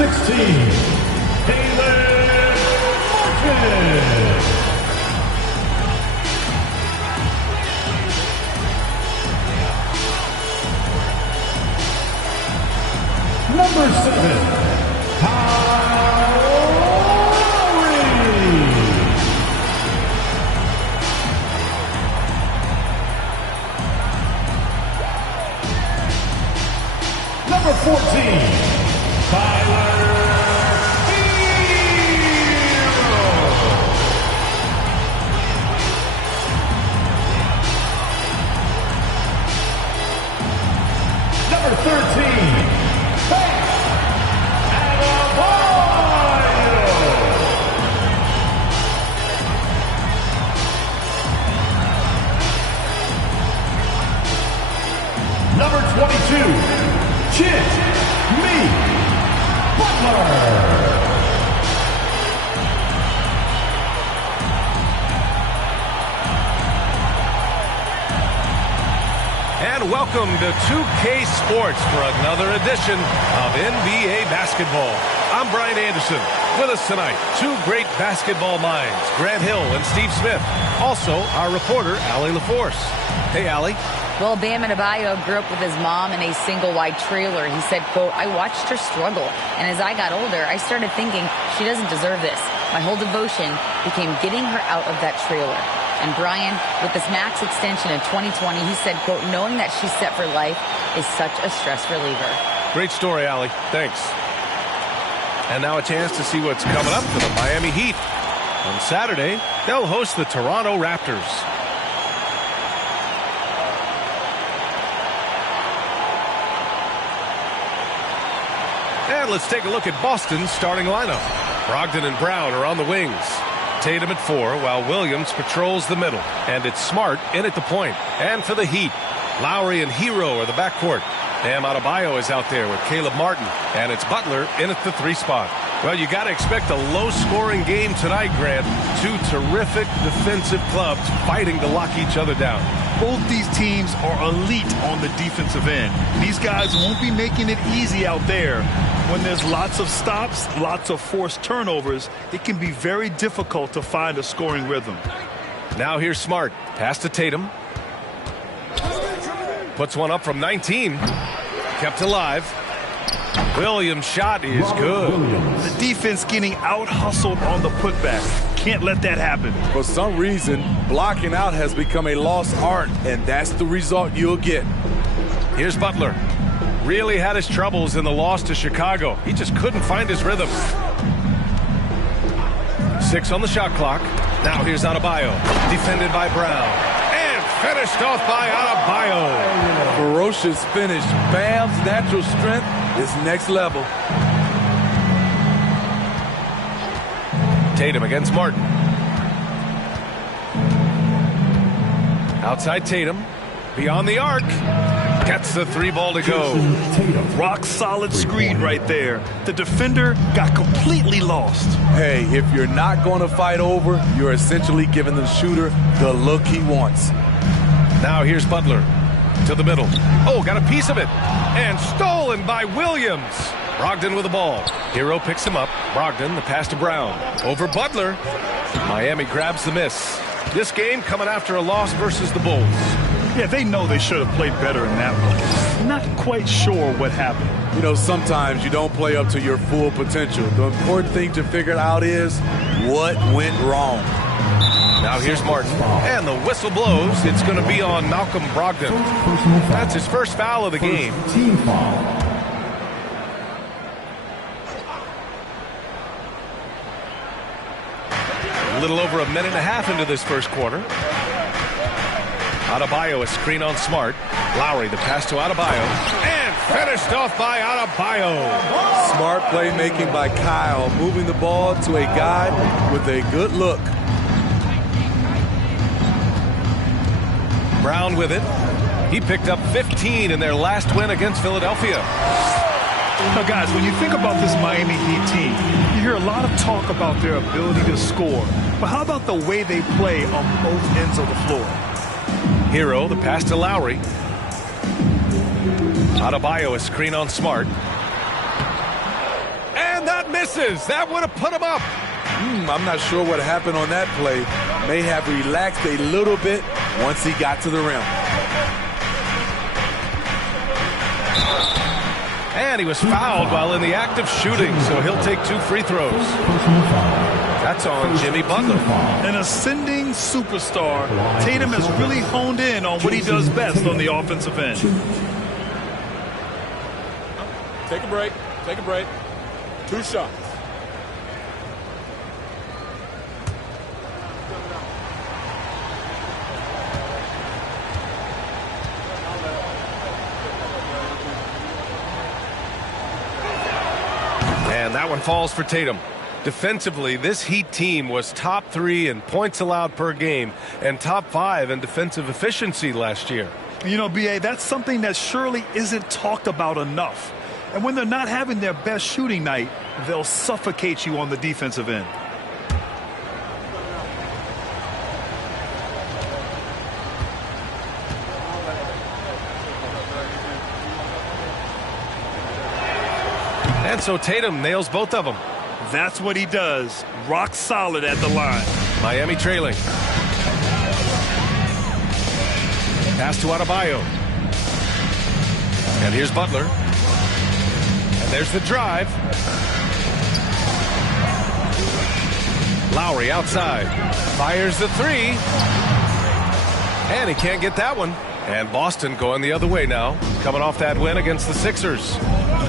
16, Caleb Martin. Number 7, Number 14, Tyler Hero. Number 13, Number 22, Jimmy Butler. And welcome to 2K Sports for another edition of NBA basketball. I'm Brian Anderson. With us tonight, two great basketball minds, Grant Hill and Steve Smith. Also, our reporter, Allie LaForce. Hey, Allie. Well, Bam Adebayo grew up with his mom in a single-wide trailer. He said, quote, I watched her struggle, and as I got older, I started thinking she doesn't deserve this. My whole devotion became getting her out of that trailer. And Brian, with this max extension in 2020, he said, quote, knowing that she's set for life is such a stress reliever. Great story, Allie. Thanks. And now a chance to see what's coming up for the Miami Heat. On Saturday, they'll host the Toronto Raptors. And let's take a look at Boston's starting lineup. Brogdon and Brown are on the wings. Tatum at 4, while Williams patrols the middle. And it's Smart in at the point. And for the Heat, Lowry and Hero are the backcourt. Bam Adebayo is out there with Caleb Martin. And it's Butler in at the 3 spot. Well, you got to expect a low-scoring game tonight, Grant. Two terrific defensive clubs fighting to lock each other down. Both these teams are elite on the defensive end. These guys won't be making it easy out there. When there's lots of stops, lots of forced turnovers, it can be very difficult to find a scoring rhythm. Now here's Smart. Pass to Tatum. Puts one up from 19. Kept alive. Williams' shot is good. The defense getting out-hustled on the putback. Can't let that happen. For some reason, blocking out has become a lost art, and that's the result you'll get. Here's Butler. Really had his troubles in the loss to Chicago. He just couldn't find his rhythm. 6 on the shot clock. Now here's Adebayo. Defended by Brown. And finished off by Adebayo. Ferocious finish. Bam's natural strength is next level. Tatum against Martin. Outside Tatum. Beyond the arc. Gets the 3 ball to go. Rock solid screen right there. The defender got completely lost. Hey, if you're not going to fight over, you're essentially giving the shooter the look he wants. Now here's Butler to the middle. Oh, got a piece of it. And stolen by Williams. Brogdon with the ball. Hero picks him up. Brogdon, the pass to Brown. Over Butler. Miami grabs the miss. This game coming after a loss versus the Bulls. Yeah, they know they should have played better in that one. Not quite sure what happened. You know, sometimes you don't play up to your full potential. The important thing to figure out is what went wrong. Now here's Martin. And the whistle blows. It's going to be on Malcolm Brogdon. That's his first foul of the game. Team foul. A little over a minute and a half into this first quarter. Adebayo, a screen on Smart. Lowry, the pass to Adebayo. And finished off by Adebayo. Smart playmaking by Kyle, moving the ball to a guy with a good look. Brown with it. He picked up 15 in their last win against Philadelphia. Now, guys, when you think about this Miami Heat team, you hear a lot of talk about their ability to score. But how about the way they play on both ends of the floor? Hero, the pass to Lowry. Adebayo, a screen on Smart. And Misses. That would have put him up. I'm not sure what happened on that play. May have relaxed a little bit once he got to the rim. And he was fouled while in the act of shooting, so he'll take 2 free throws. That's on Jimmy Butler. An ascending superstar, Tatum has really honed in on what he does best on the offensive end. Take a break. Take a break. 2 shots. And that one falls for Tatum. Defensively, this Heat team was top 3 in points allowed per game and top 5 in defensive efficiency last year. You know, B.A., that's something that surely isn't talked about enough. And when they're not having their best shooting night, they'll suffocate you on the defensive end. And so Tatum nails both of them. That's what he does. Rock solid at the line. Miami trailing. Pass to Adebayo. And here's Butler. And there's the drive. Lowry outside. Fires the 3. And he can't get that one. And Boston going the other way now, coming off that win against the Sixers.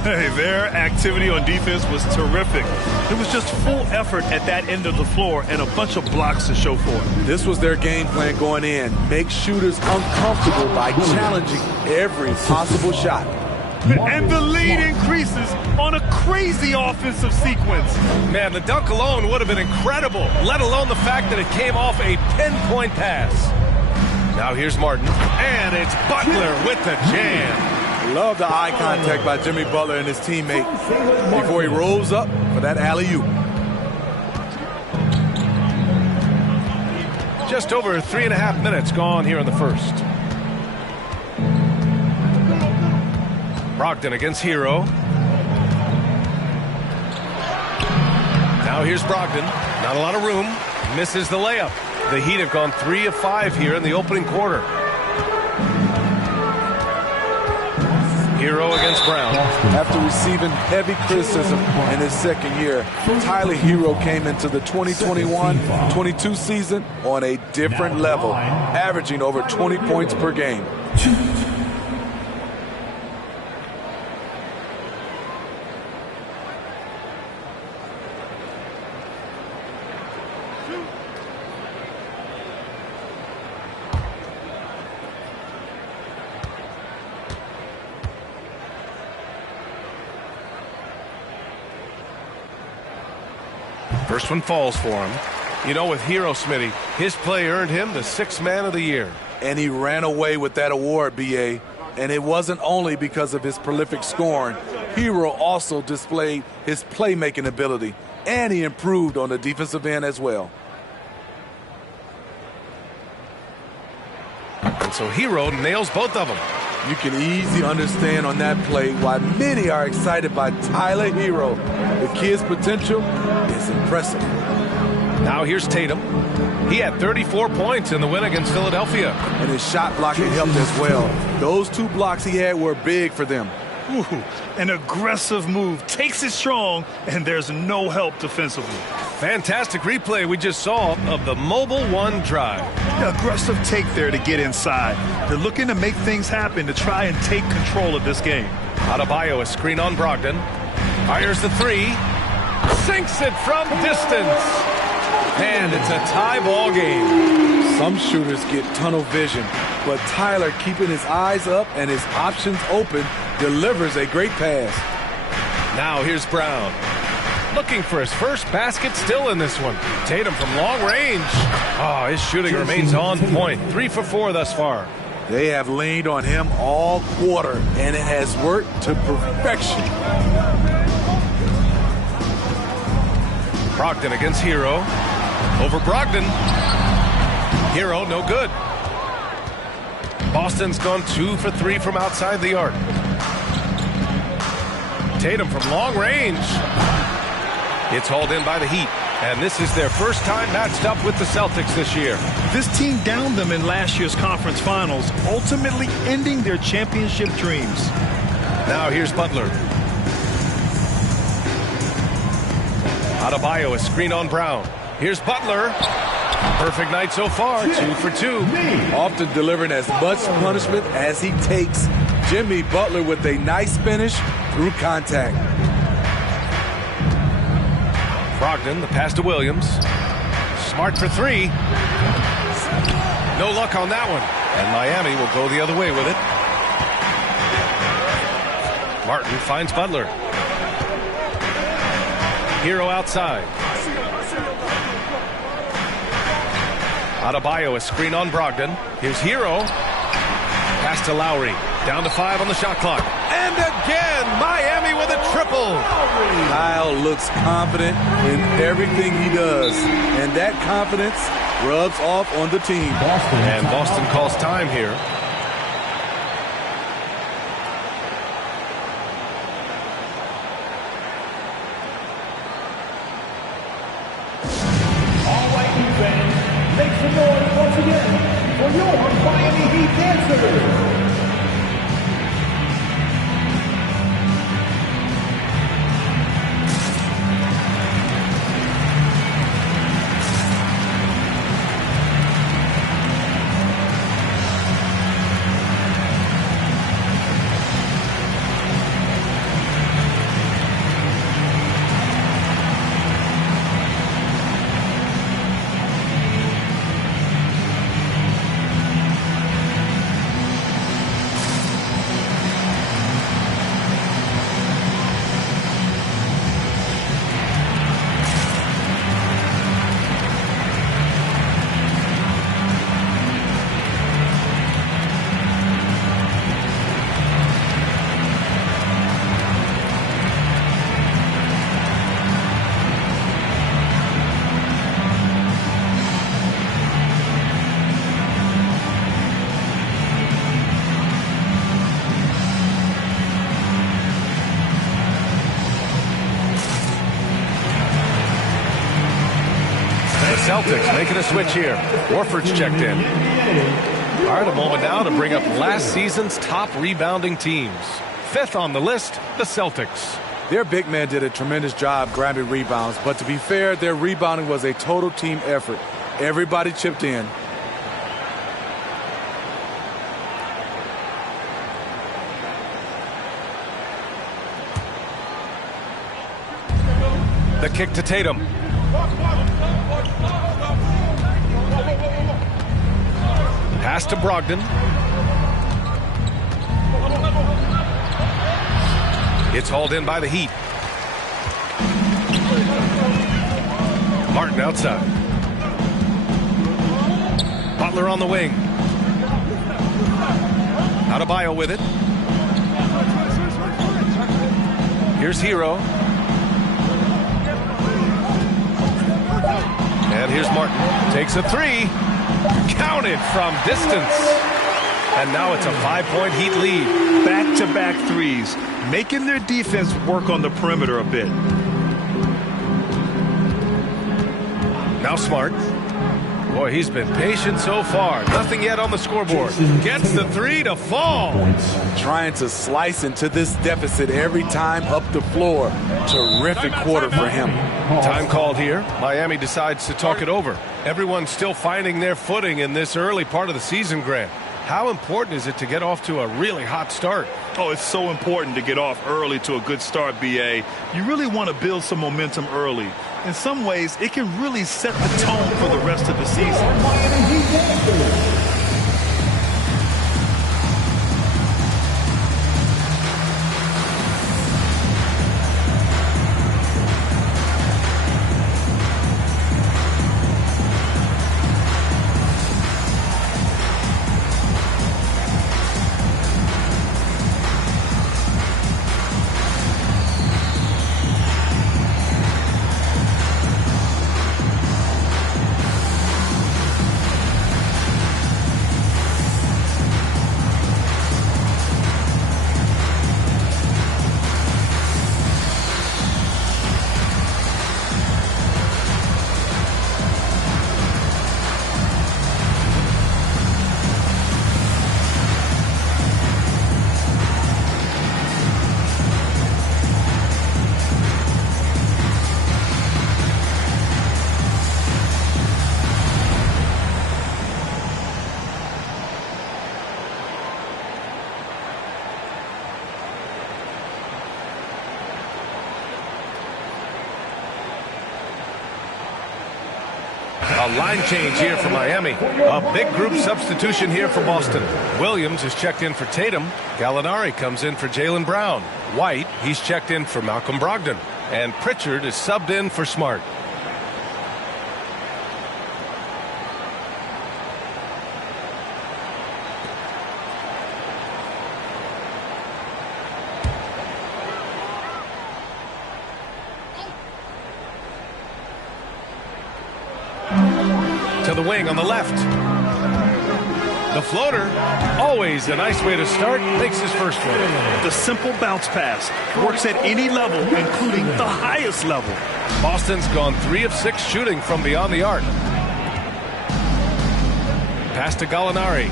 Hey, their activity on defense was terrific. It was just full effort at that end of the floor and a bunch of blocks to show for it. This was their game plan going in. Make shooters uncomfortable by challenging every possible shot. And the lead increases on a crazy offensive sequence. Man, the dunk alone would have been incredible, let alone the fact that it came off a pinpoint pass. Now here's Martin, and it's Butler with the jam. Love the eye contact by Jimmy Butler and his teammate before he rolls up for that alley-oop. Just over 3.5 minutes gone here in the first. Brogdon against Hero. Now here's Brogdon. Not a lot of room. Misses the layup. The Heat have gone 3 of 5 here in the opening quarter. Hero against Brown. After receiving heavy criticism in his second year, Tyler Hero came into the 2021-22 season on a different level, averaging over 20 points per game. First one falls for him. You know, with Hero, Smitty, his play earned him the 6th man of the year. And he ran away with that award, B.A. And it wasn't only because of his prolific scoring. Hero also displayed his playmaking ability, and he improved on the defensive end as well. And so Hero nails both of them. You can easily understand on that play why many are excited by Tyler Hero. The kid's potential is impressive. Now here's Tatum. He had 34 points in the win against Philadelphia. And his shot blocking helped as well. Those 2 blocks he had were big for them. Ooh, an aggressive move, takes it strong, and there's no help defensively. Fantastic replay we just saw of the Mobile 1 drive. Aggressive take there to get inside. They're looking to make things happen to try and take control of this game. Adebayo, a screen on Brogdon. Fires the 3. Sinks it from distance. And it's a tie ball game. Some shooters get tunnel vision, but Tyler, keeping his eyes up and his options open, delivers a great pass. Now here's Brown. Looking for his first basket still in this one. Tatum from long range. Oh, his shooting remains on point. 3 for 4 thus far. They have leaned on him all quarter, and it has worked to perfection. Brogdon against Hero. Over Brogdon. Hero, no good. Boston's gone 2 for 3 from outside the arc. Tatum from long range. It's hauled in by the Heat, and this is their first time matched up with the Celtics this year. This team downed them in last year's conference finals, ultimately ending their championship dreams. Now here's Butler. Adebayo, a screen on Brown. Here's Butler. Perfect night so far, 2 for 2. Often delivering as much punishment as he takes. Jimmy Butler with a nice finish through contact. Brogdon, the pass to Williams. Smart for 3. No luck on that one. And Miami will go the other way with it. Martin finds Butler. Hero outside. Adebayo, a screen on Brogdon. Here's Hero. Pass to Lowry. Down to 5 on the shot clock. And again, Miami with a triple. Kyle looks confident in everything he does, and that confidence rubs off on the team. And Boston calls time here. All right, you fans, make some noise once again for your Miami Heat dancers. Celtics making a switch here. Horford's checked in. All right, a moment now to bring up last season's top rebounding teams. 5th on the list, the Celtics. Their big man did a tremendous job grabbing rebounds, but to be fair, their rebounding was a total team effort. Everybody chipped in. The kick to Tatum. Pass to Brogdon. It's hauled in by the Heat. Martin outside. Butler on the wing. Adebayo with it. Here's Hero. And here's Martin. Takes a 3. Counted from distance. And now it's a 5-point Heat lead. Back-to-back threes, making their defense work on the perimeter a bit. Now Smart. Boy, he's been patient so far. Nothing yet on the scoreboard. Gets the 3 to fall. Trying to slice into this deficit every time up the floor. Terrific quarter for him. Time called here. Miami decides to talk it over. Everyone's still finding their footing in this early part of the season, Grant. How important is it to get off to a really hot start? Oh, it's so important to get off early to a good start, B.A. You really want to build some momentum early. In some ways, it can really set the tone for the rest of the season. A line change here for Miami. A big group substitution here for Boston. Williams is checked in for Tatum. Gallinari comes in for Jaylen Brown. White, he's checked in for Malcolm Brogdon. And Pritchard is subbed in for Smart. To the wing on the left. The floater, always a nice way to start, makes his first one. The simple bounce pass works at any level, including the highest level. Boston's gone 3 of 6 shooting from beyond the arc. Pass to Gallinari.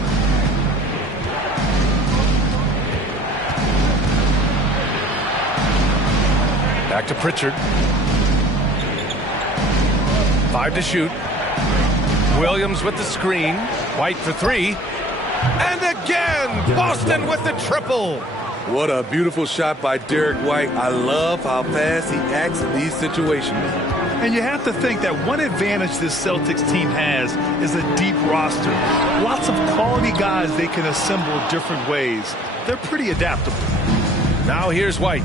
Back to Pritchard. 5 to shoot. Williams with the screen. White for 3. And again, Boston with the triple. What a beautiful shot by Derek White. I love how fast he acts in these situations. And you have to think that one advantage this Celtics team has is a deep roster. Lots of quality guys they can assemble different ways. They're pretty adaptable. Now here's White.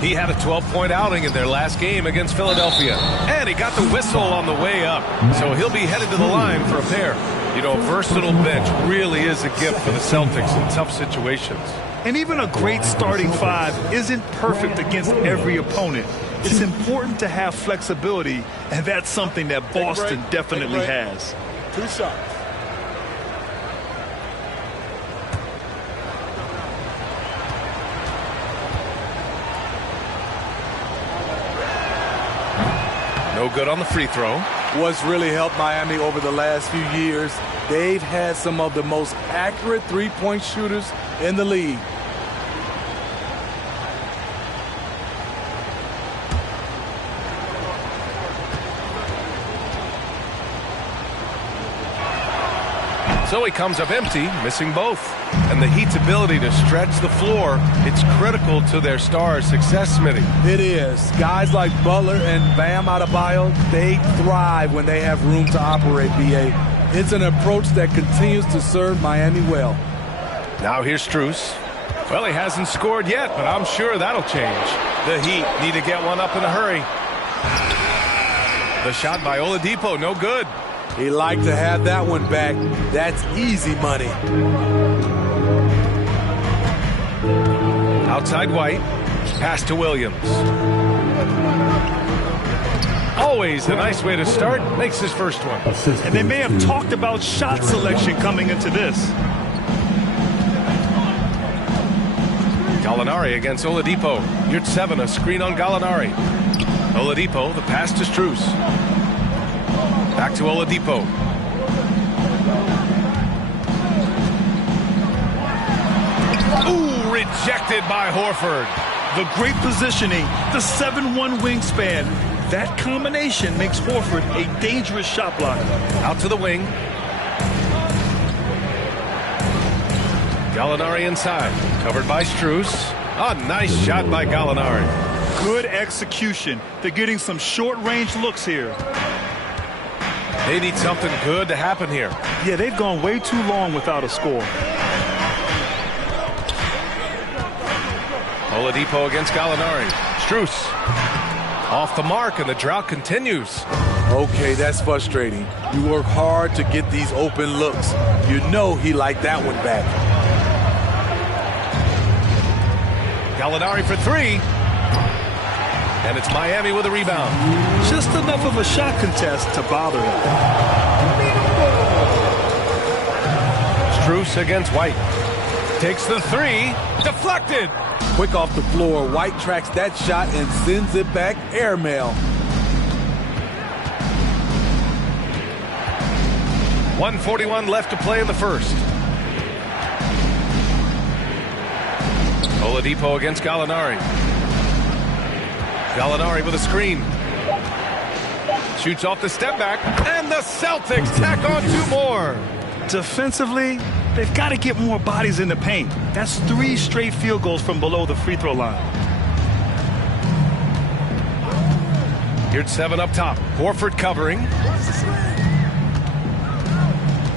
He had a 12-point outing in their last game against Philadelphia. And he got the whistle on the way up. So he'll be headed to the line for a pair. You know, a versatile bench really is a gift for the Celtics in tough situations. And even a great starting 5 isn't perfect against every opponent. It's important to have flexibility, and that's something that Boston definitely has. 2 shots. No good on the free throw. What's really helped Miami over the last few years, they've had some of the most accurate three-point shooters in the league. So he comes up empty, missing both. And the Heat's ability to stretch the floor, it's critical to their stars' success, Smitty. It is. Guys like Butler and Bam Adebayo, they thrive when they have room to operate, B.A. It's an approach that continues to serve Miami well. Now here's Strus. Well, he hasn't scored yet, but I'm sure that'll change. The Heat need to get one up in a hurry. The shot by Oladipo, no good. He liked to have that one back. That's easy money. Outside White. Pass to Williams. Always a nice way to start. Makes his first one. And they may have talked about shot selection coming into this. Gallinari against Oladipo. Yurtseven, a screen on Gallinari. Oladipo, the pass to Strus. Back to Oladipo. Ooh, rejected by Horford. The great positioning, the 7'1" wingspan. That combination makes Horford a dangerous shot blocker. Out to the wing. Gallinari inside. Covered by Strus. A nice shot by Gallinari. Good execution. They're getting some short-range looks here. They need something good to happen here. Yeah, they've gone way too long without a score. Oladipo against Gallinari. Strus off the mark, and the drought continues. Okay, that's frustrating. You work hard to get these open looks. You know he liked that one back. Gallinari for 3. And it's Miami with a rebound. Just enough of a shot contest to bother him. Strus against White. Takes the 3. Deflected. Quick off the floor. White tracks that shot and sends it back airmail. 1:41 left to play in the first. Oladipo against Gallinari. Gallinari with a screen. Shoots off the step back. And the Celtics tack on 2 more. Defensively, they've got to get more bodies in the paint. That's 3 straight field goals from below the free throw line. Here's 7 up top. Horford covering.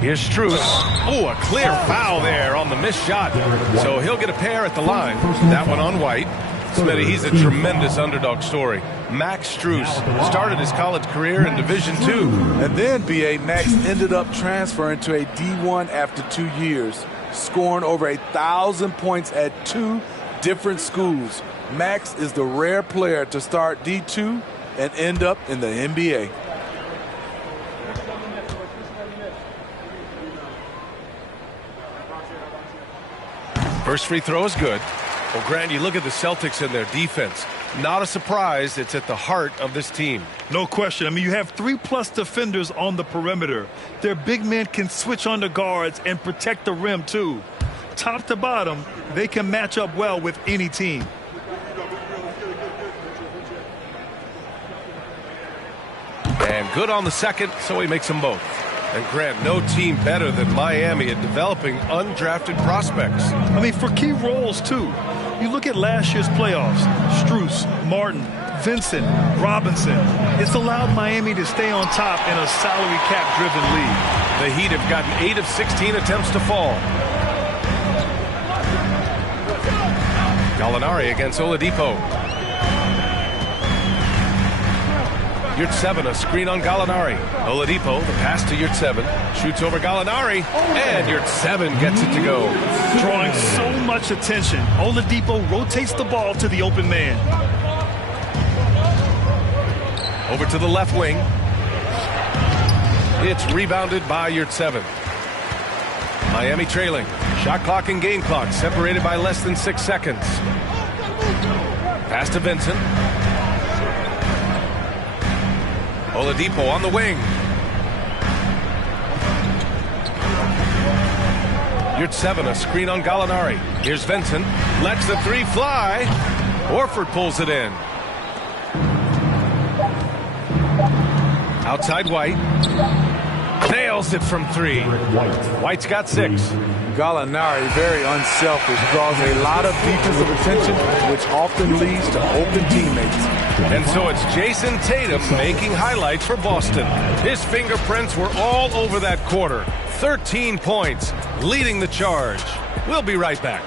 Here's Strus. Oh, a clear foul there on the missed shot. So he'll get a pair at the line. That one on White. Smitty, he's a tremendous underdog story. Max Strus started his college career in Division II. And then, B.A., Max ended up transferring to a D1 after 2 years, scoring over 1,000 points at 2 different schools. Max is the rare player to start D2 and end up in the NBA. First free throw is good. Well, Grant, you look at the Celtics and their defense. Not a surprise. It's at the heart of this team. No question. I mean, you have 3+ defenders on the perimeter. Their big men can switch on the guards and protect the rim, too. Top to bottom, they can match up well with any team. And good on the second, so he makes them both. And Grant, no team better than Miami at developing undrafted prospects. I mean, for key roles, too. You look at last year's playoffs, Strus, Martin, Vincent, Robinson. It's allowed Miami to stay on top in a salary cap-driven league. The Heat have gotten 8 of 16 attempts to fall. Gallinari against Oladipo. Yurtseven, a screen on Gallinari. Oladipo, the pass to Yurtseven. Shoots over Gallinari, and Yurtseven gets it to go. Drawing so much attention, Oladipo rotates the ball to the open man. Over to the left wing. It's rebounded by Yurtseven. Miami trailing. Shot clock and game clock separated by less than 6 seconds. Pass to Vincent. Oladipo on the wing. Yurtseven, a screen on Gallinari. Here's Vincent. Lets the three fly. Horford pulls it in. Outside White. Nails it from 3. White's got 6. Gallinari, very unselfish, draws a lot of defensive attention, which often leads to open teammates. And so it's Jason Tatum making highlights for Boston. His fingerprints were all over that quarter. 13 points, leading the charge. We'll be right back.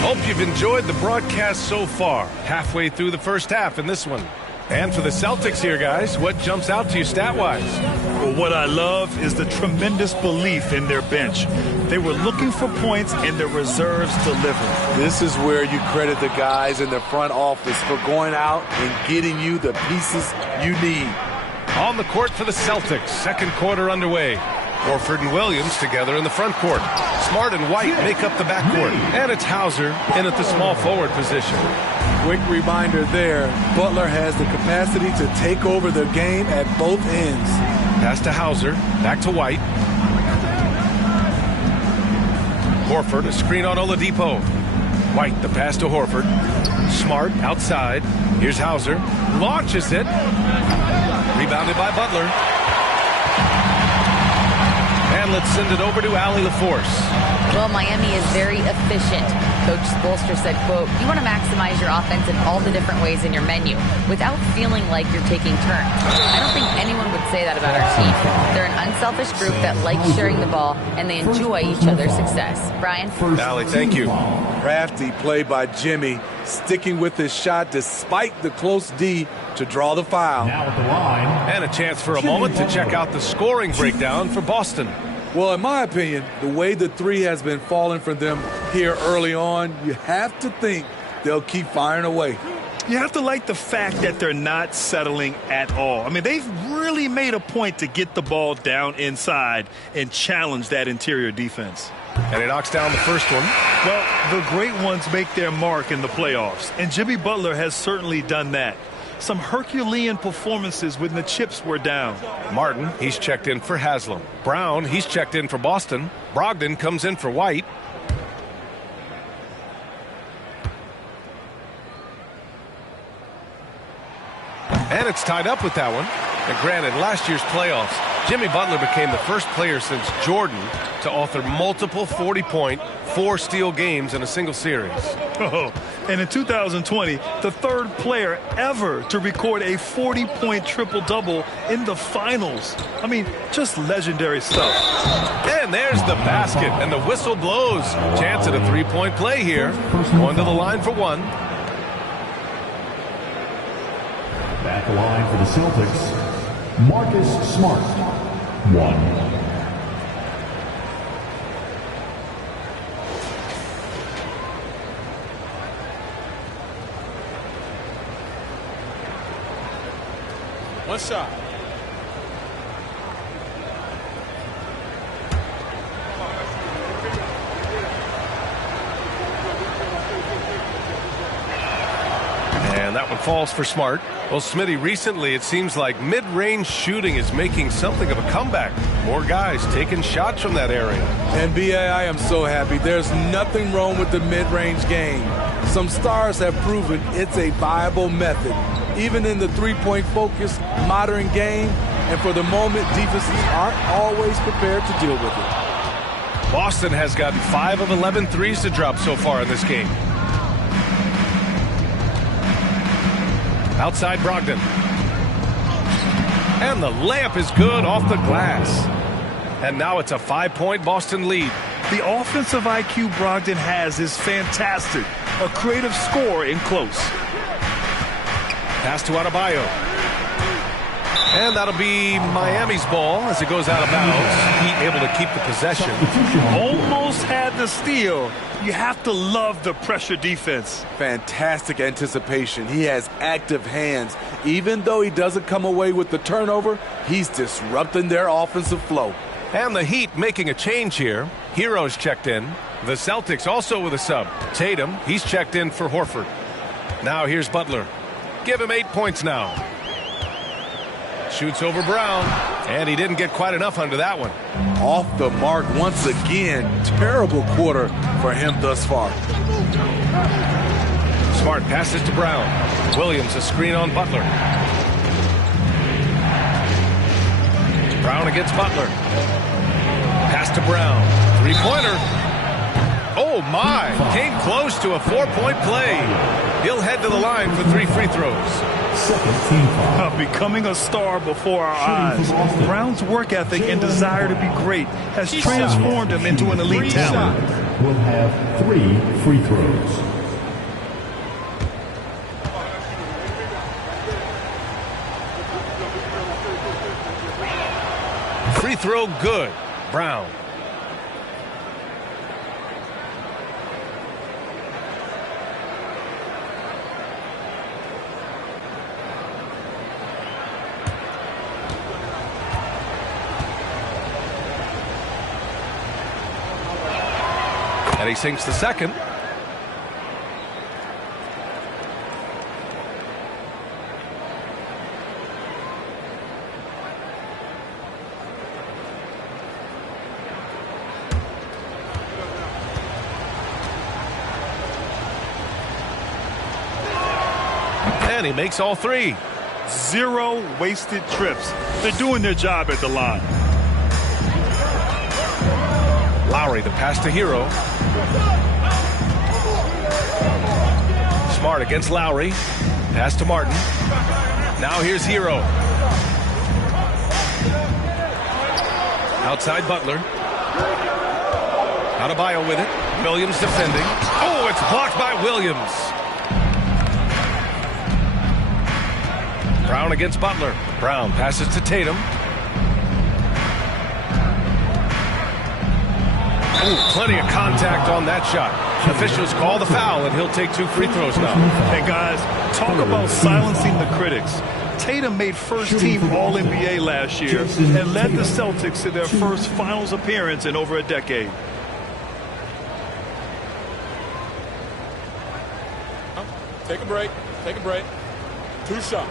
Hope you've enjoyed the broadcast so far. Halfway through the first half in this one. And for the Celtics here, guys, what jumps out to you stat-wise? Well, what I love is the tremendous belief in their bench. They were looking for points, and their reserves delivered. This is where you credit the guys in the front office for going out and getting you the pieces you need. On the court for the Celtics, second quarter underway. Horford and Williams together in the front court. Smart and White make up the backcourt. And it's Hauser in at the small forward position. Quick reminder there, Butler has the capacity to take over the game at both ends. Pass to Hauser, back to White. Horford, a screen on Oladipo. White, the pass to Horford. Smart, outside. Here's Hauser. Launches it. Rebounded by Butler. And let's send it over to Allie LaForce. Well, Miami is very efficient. Coach Spoelstra said, quote, you want to maximize your offense in all the different ways in your menu without feeling like you're taking turns. I don't think anyone would say that about our team. They're an unselfish group that likes sharing the ball, and they enjoy each other's success. Brian? Allie, thank you. Crafty play by Jimmy, sticking with his shot despite the close D to draw the foul. Now at the line. And a chance for a moment to check out the scoring breakdown for Boston. Well, in my opinion, the way the three has been falling for them here early on, you have to think they'll keep firing away. You have to like the fact that they're not settling at all. I mean, they've really made a point to get the ball down inside and challenge that interior defense. And he knocks down the first one. Well, the great ones make their mark in the playoffs, and Jimmy Butler has certainly done that. Some Herculean performances when the chips were down. Martin, he's checked in for Haslam. Brown, he's checked in for Boston. Brogdon comes in for White. And And it's tied up with that one. And granted, last year's playoffs, Jimmy Butler became the first player since Jordan to author multiple 40-point, 4-steal games in a single series. Oh, and in 2020, the third player ever to record a 40-point triple-double in the finals. I mean, just legendary stuff. And there's the basket, and the whistle blows. Chance at a three-point play here. Going to the line for one. At the line for the Celtics, Marcus Smart, 1. One shot. And that one falls for Smart. Well, Smitty, recently it seems like mid-range shooting is making something of a comeback. More guys taking shots from that area. And B.A., I am so happy. There's nothing wrong with the mid-range game. Some stars have proven it's a viable method, even in the three-point focused modern game. And for the moment, defenses aren't always prepared to deal with it. Boston has gotten 5 of 11 threes to drop so far in this game. Outside Brogdon. And the layup is good off the glass. And now it's a 5-point Boston lead. The offensive IQ Brogdon has is fantastic. A creative scorer in close. Pass to Adebayo. And that'll be Miami's ball as it goes out of bounds. Heat able to keep the possession. Almost had the steal. You have to love the pressure defense. Fantastic anticipation. He has active hands. Even though he doesn't come away with the turnover, he's disrupting their offensive flow. And the Heat making a change here. Hero's checked in. The Celtics also with a sub. Tatum, he's checked in for Horford. Now here's Butler. Give him 8 points now. Shoots over Brown, and he didn't get quite enough under that one. Off the mark once again. Terrible quarter for him thus far. Smart passes to Brown. Williams a screen on Butler. Brown against Butler. Pass to Brown. Three-pointer. Oh, my. Came close to a 4-point play. He'll head to the line for 3 free throws. Becoming a star before our eyes. Brown's work ethic and desire to be great has transformed him into an elite talent. Will have 3 free throws. Free throw good. Brown. And he sinks the second. And he makes all 3. 0 wasted trips. They're doing their job at the line. Lowry, the pass to Hero. Smart against Lowry. Pass to Martin. Now here's Hero. Outside Butler. Adebayo with it. Williams defending. Oh, it's blocked by Williams. Brown against Butler. Brown passes to Tatum. Ooh, plenty of contact on that shot. Officials call the foul, and he'll take 2 free throws now. Hey, guys, talk about silencing the critics. Tatum made first-team All-NBA last year and led the Celtics to their first finals appearance in over a decade. Take a break. Take a break. 2 shots.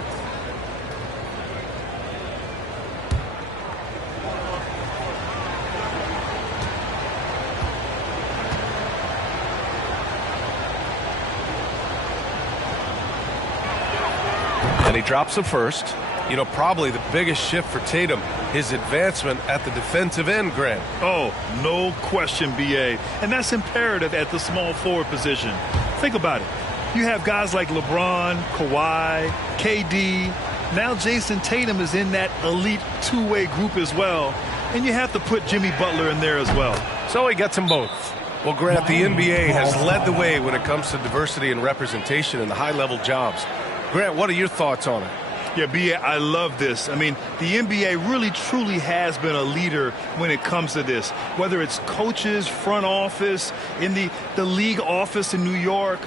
he drops a first. You know, probably the biggest shift for Tatum, his advancement at the defensive end, Grant. Oh, no question, B.A. And that's imperative at the small forward position. Think about it. You have guys like LeBron, Kawhi, KD. Now Jason Tatum is in that elite two-way group as well. And you have to put Jimmy Butler in there as well. So he gets them both. Well, Grant, the NBA has led the way when it comes to diversity and representation in the high-level jobs. Grant, what are your thoughts on it? Yeah, B.A., I love this. I mean, the NBA really, truly has been a leader when it comes to this. Whether it's coaches, front office, in the league office in New York,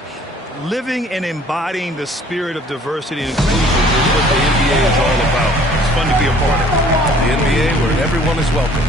living and embodying the spirit of diversity and inclusion is what the NBA is all about. It's fun to be a part of. The NBA where everyone is welcome.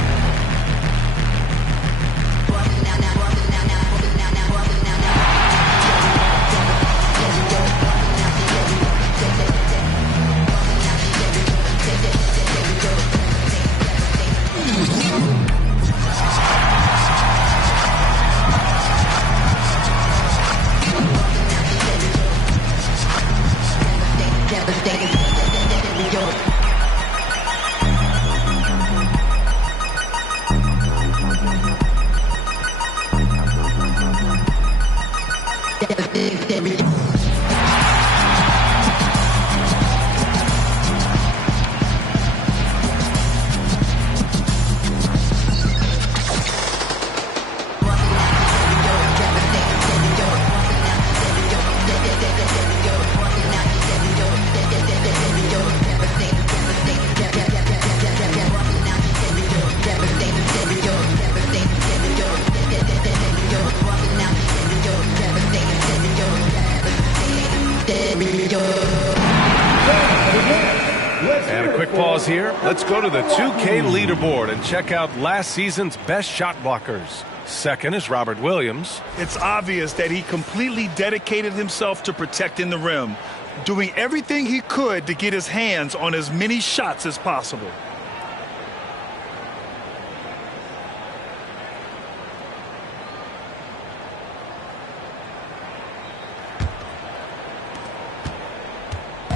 And a quick pause here. Let's go to the 2K leaderboard and check out last season's best shot blockers. Second is Robert Williams. It's obvious that he completely dedicated himself to protecting the rim, doing everything he could to get his hands on as many shots as possible.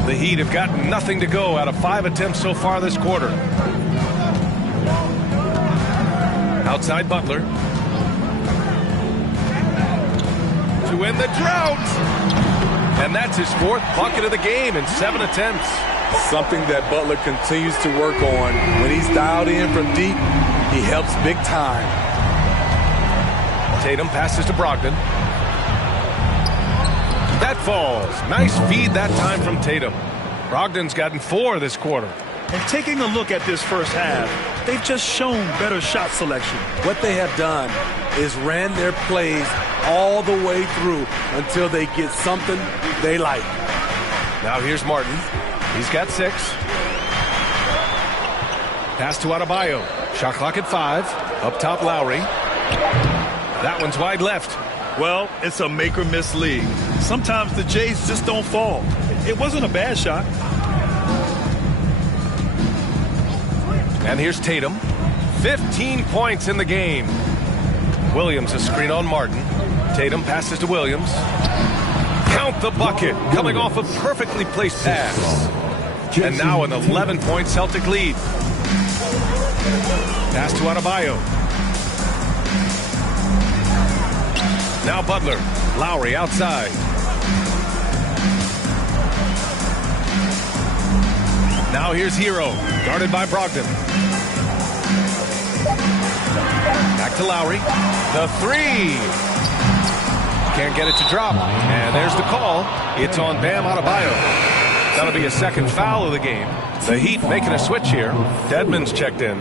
The Heat have gotten nothing to go out of 5 attempts so far this quarter. Outside Butler. To win the drought. And that's his 4th bucket of the game in 7 attempts. Something that Butler continues to work on. When he's dialed in from deep, he helps big time. Tatum passes to Brogdon. That falls. Nice feed that time from Tatum. Brogdon's gotten 4 this quarter. And taking a look at this first half, they've just shown better shot selection. What they have done is ran their plays all the way through until they get something they like. Now here's Martin. He's got 6. Pass to Adebayo. Shot clock at 5. Up top, Lowry. That one's wide left. Well, it's a make-or-miss league. Sometimes the Jays just don't fall. It wasn't a bad shot. And here's Tatum. 15 points in the game. Williams a screen on Martin. Tatum passes to Williams. Count the bucket. Coming off a perfectly placed pass. And now an 11-point Celtic lead. Pass to Adebayo. Now Butler. Lowry outside. Now here's Hero. Guarded by Brogdon. Back to Lowry. The 3. Can't get it to drop. And there's the call. It's on Bam Adebayo. That'll be a second foul of the game. The Heat making a switch here. Dedmon's checked in.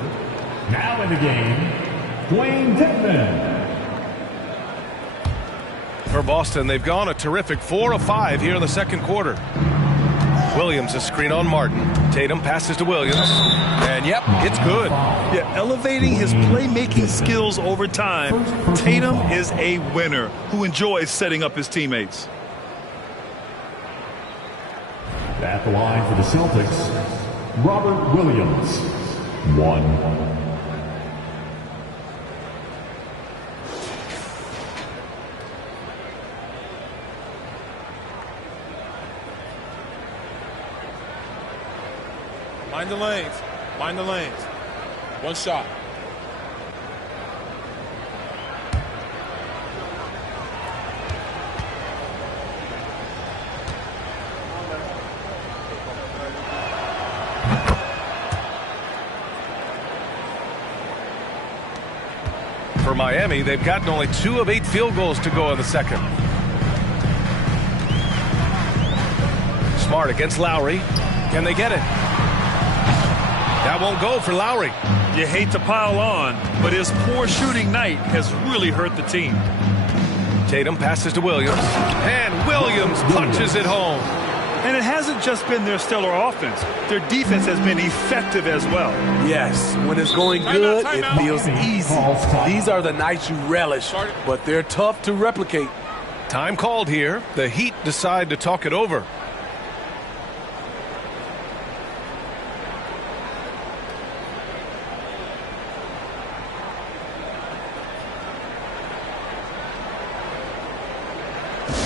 Now in the game, Dwayne Dedmon. For Boston, they've gone a terrific 4 of 5 here in the second quarter. Williams a screen on Martin. Tatum passes to Williams. And yep, it's good. Yeah, elevating his playmaking skills over time. Tatum is a winner who enjoys setting up his teammates. At the line for the Celtics, Robert Williams. 1. Mind the lanes. Mind the lanes. One shot. For Miami, they've gotten only 2 of 8 field goals to go in the second. Smart against Lowry. Can they get it? That won't go for Lowry. You hate to pile on, but his poor shooting night has really hurt the team. Tatum passes to Williams, and Williams punches it home. And it hasn't just been their stellar offense. Their defense has been effective as well. Yes, when it's going good, it feels easy. These are the nights you relish, but they're tough to replicate. Time called here. The Heat decide to talk it over.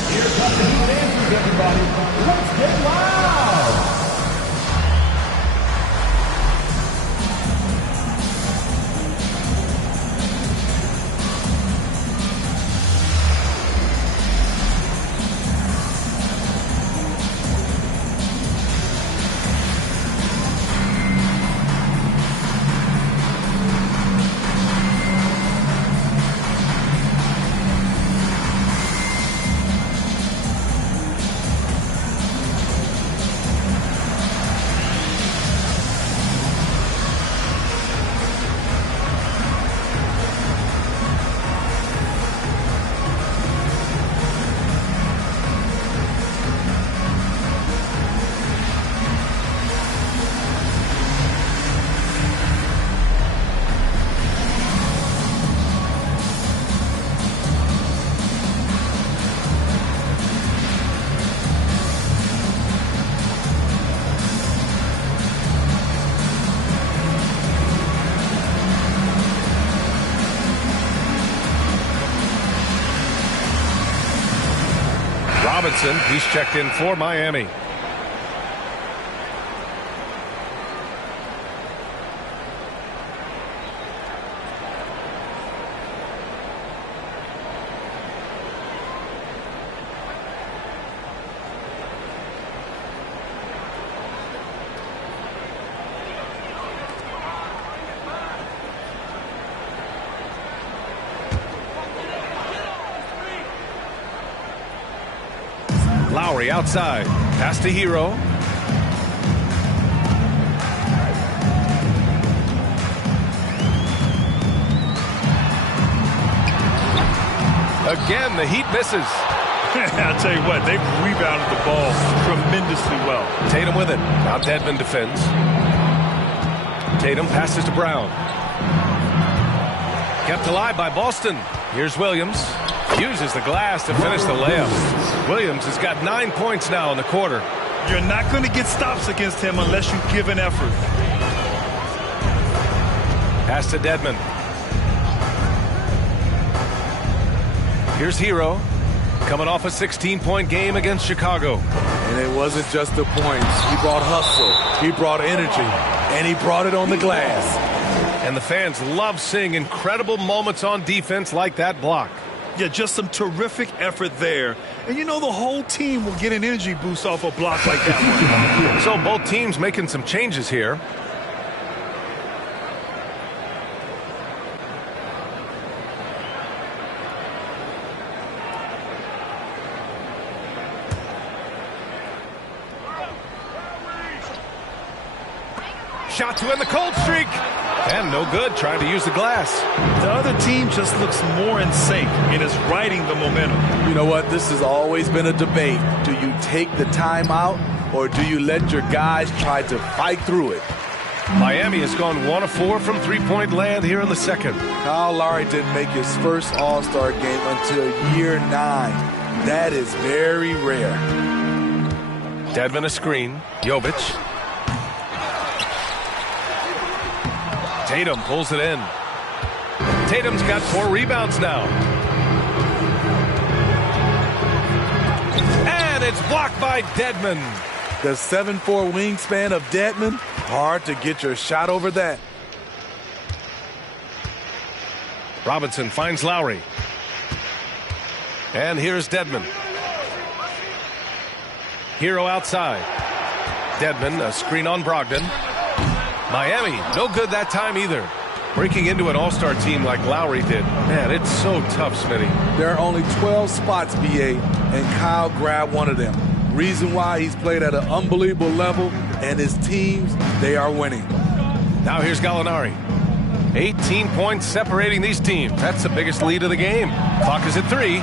Here comes the new answers, everybody. Let's get loud. Robinson, he's checked in for Miami. Lowry outside. Pass to Hero. Again, the Heat misses. I'll tell you what, they've rebounded the ball tremendously well. Tatum with it. Now Dedmon defends. Tatum passes to Brown. Kept alive by Boston. Here's Williams. Uses the glass to finish the layup. Williams has got 9 points now in the quarter. You're not going to get stops against him unless you give an effort. Pass to Dedmon. Here's Hero. Coming off a 16-point game against Chicago. And it wasn't just the points. He brought hustle. He brought energy. And he brought it on the glass. And the fans love seeing incredible moments on defense like that block. Yeah, just some terrific effort there. And you know the whole team will get an energy boost off a block like that one. So both teams making some changes here. Shot to end the cold streak. And no good, trying to use the glass. The other team just looks more in sync and is riding the momentum. You know what? This has always been a debate. Do you take the timeout or do you let your guys try to fight through it? Miami has gone 1 of 4 from three-point land here in the second. Kyle Lowry didn't make his first All-Star game until year 9. That is very rare. Dedmon a screen. Jovic. Tatum pulls it in. Tatum's got 4 rebounds now. And it's blocked by Dedmon. The 7'4" wingspan of Dedmon Hard to get your shot over that. Robinson finds Lowry. And here's Dedmon. Hero outside. Dedmon, a screen on Brogdon. Miami, no good that time either. Breaking into an all-star team like Lowry did. Man, it's so tough, Smitty. There are only 12 spots, BA, and Kyle grabbed one of them. Reason why he's played at an unbelievable level, and his teams, they are winning. Now here's Gallinari. 18 points separating these teams. That's the biggest lead of the game. Clock is at 3.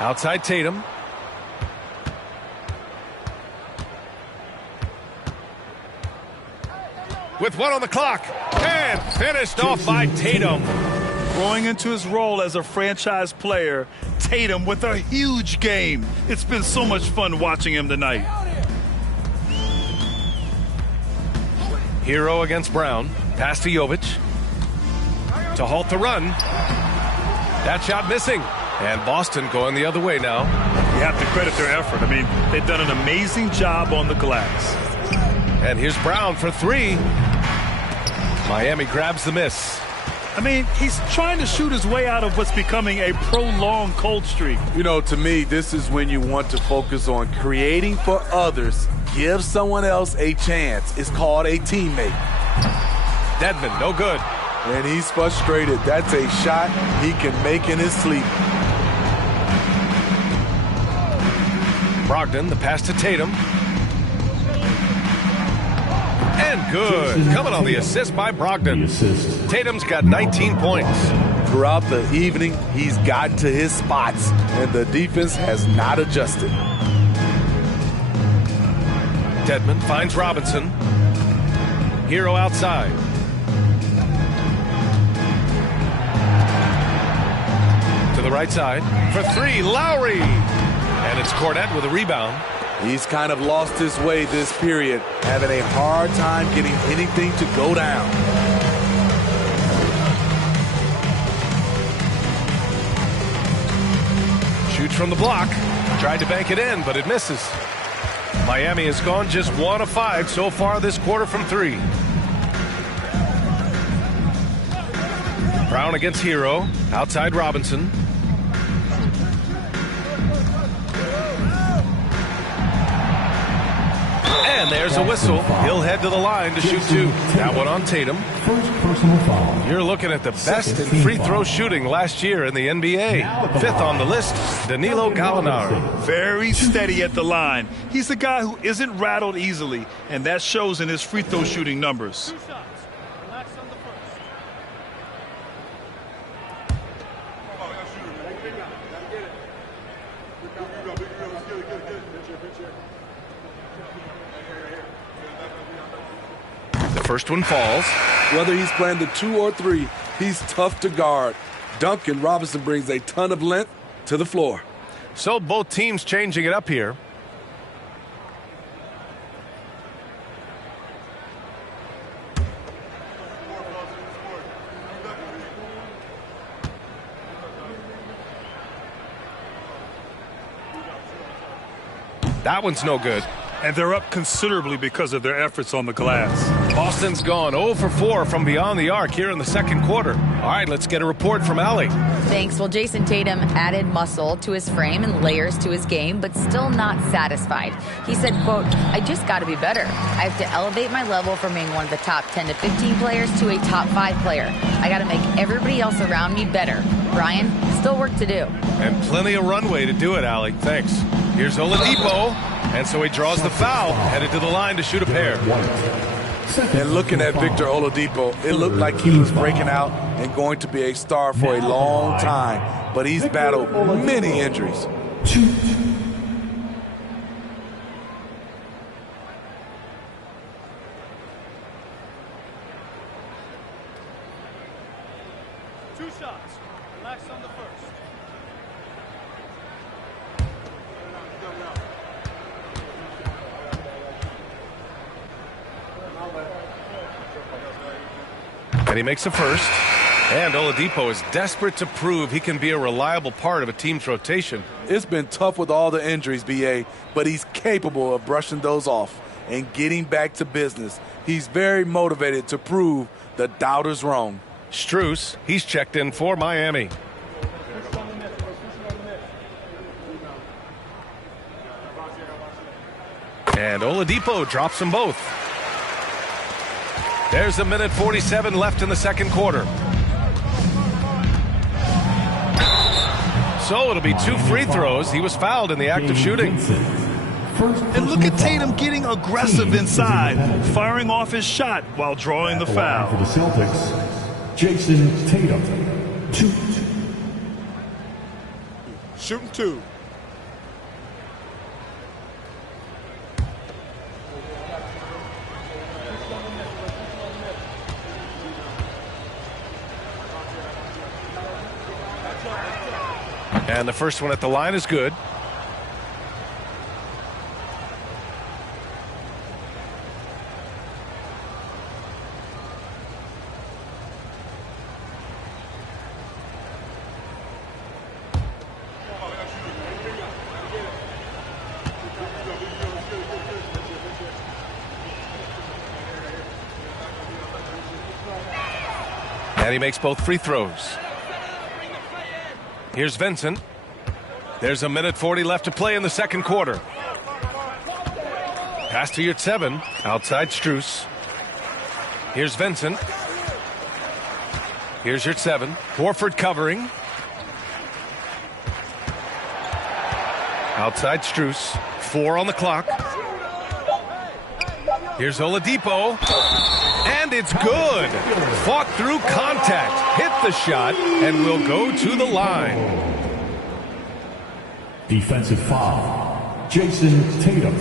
Outside Tatum. With 1 on the clock. And finished off by Tatum. Growing into his role as a franchise player, Tatum with a huge game. It's been so much fun watching him tonight. Hero against Brown. Pass to Jovic. To halt the run. That shot missing. And Boston going the other way now. You have to credit their effort. I mean, they've done an amazing job on the glass. And here's Brown for 3. Miami grabs the miss. I mean, he's trying to shoot his way out of what's becoming a prolonged cold streak. You know, to me, this is when you want to focus on creating for others. Give someone else a chance. It's called a teammate. Dedmon, no good. And he's frustrated. That's a shot he can make in his sleep. Brogdon, the pass to Tatum. And good. Coming on the assist by Brogdon. Tatum's got 19 points. Throughout the evening, he's gotten to his spots, and the defense has not adjusted. Dedmon finds Robinson. Hero outside. To the right side. For 3, Lowry. And it's Cornette with a rebound. He's kind of lost his way this period, having a hard time getting anything to go down. Shoots from the block. Tried to bank it in, but it misses. Miami has gone just 1 of 5 so far this quarter from 3. Brown against Hero. Outside Robinson. And there's a whistle. He'll head to the line to shoot 2. That one on Tatum. First personal foul. You're looking at the best in free throw shooting last year in the NBA. 5th on the list, Danilo Gallinari. Very steady at the line. He's a guy who isn't rattled easily, and that shows in his free throw shooting numbers. First one falls. Whether he's playing the 2 or 3, he's tough to guard. Duncan Robinson brings a ton of length to the floor. So both teams changing it up here. That one's no good. And they're up considerably because of their efforts on the glass. Boston's gone 0 for 4 from beyond the arc here in the second quarter. All right, let's get a report from Allie. Thanks. Well, Jason Tatum added muscle to his frame and layers to his game, but still not satisfied. He said, quote, I just got to be better. I have to elevate my level from being one of the top 10 to 15 players to a top 5 player. I got to make everybody else around me better. Brian, still work to do. And plenty of runway to do it, Allie. Thanks. Here's Oladipo. And so he draws the foul, headed to the line to shoot a pair. And looking at Victor Oladipo, it looked like he was breaking out and going to be a star for a long time. But he's battled many injuries. Two shots. Relax on the first. And he makes a first. And Oladipo is desperate to prove he can be a reliable part of a team's rotation. It's been tough with all the injuries, B.A., but he's capable of brushing those off and getting back to business. He's very motivated to prove the doubters wrong. Strus, he's checked in for Miami. And Oladipo drops them both. There's a minute 47 left in the second quarter. So it'll be 2 free throws. He was fouled in the act of shooting. And look at Tatum getting aggressive inside, firing off his shot while drawing the foul. For the Celtics, Jason Tatum. 2. Shooting 2. And the first one at the line is good. And he makes both free throws. Here's Vincent. There's a minute 40 left to play in the second quarter. Pass to Yurtseven. Outside Strus. Here's Vincent. Here's Yurtseven. Horford covering. Outside Strus. 4 on the clock. Here's Oladipo. And it's good. Fought through contact. Hit the shot and will go to the line. Defensive foul. Jason Tatum.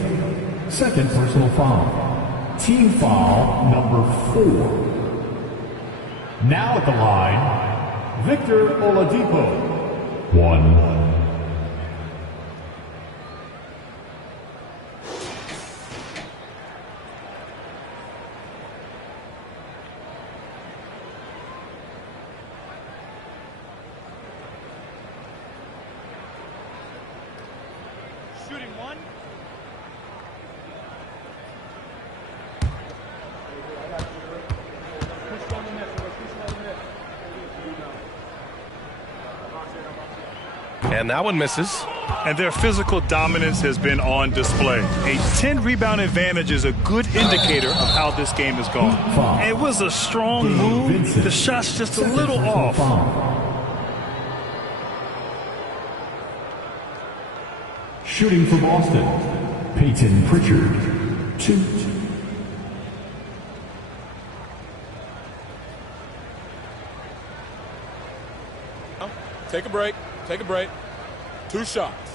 Second personal foul. Team foul number 4. Now at the line, Victor Oladipo. 1. And that one misses. And their physical dominance has been on display. A 10-rebound advantage is a good indicator of how this game has gone. And it was a strong move. The shot's just a little off. Shooting for Boston, Peyton Pritchard. 2. Take a break. Take a break. 2 shots.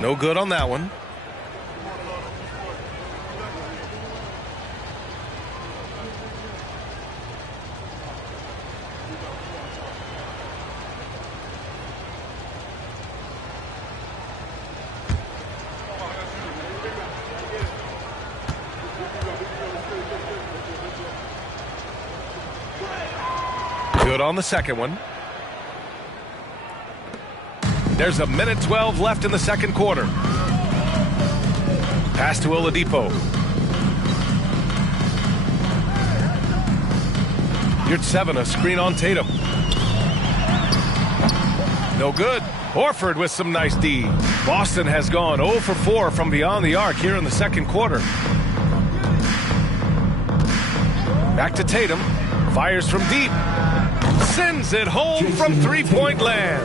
No good on that one. Good on the second one. There's a minute 12 left in the second quarter. Pass to Oladipo. Yurtseven, a screen on Tatum. No good. Horford with some nice D. Boston has gone 0 for 4 from beyond the arc here in the second quarter. Back to Tatum. Fires from deep. Sends it home from three-point land.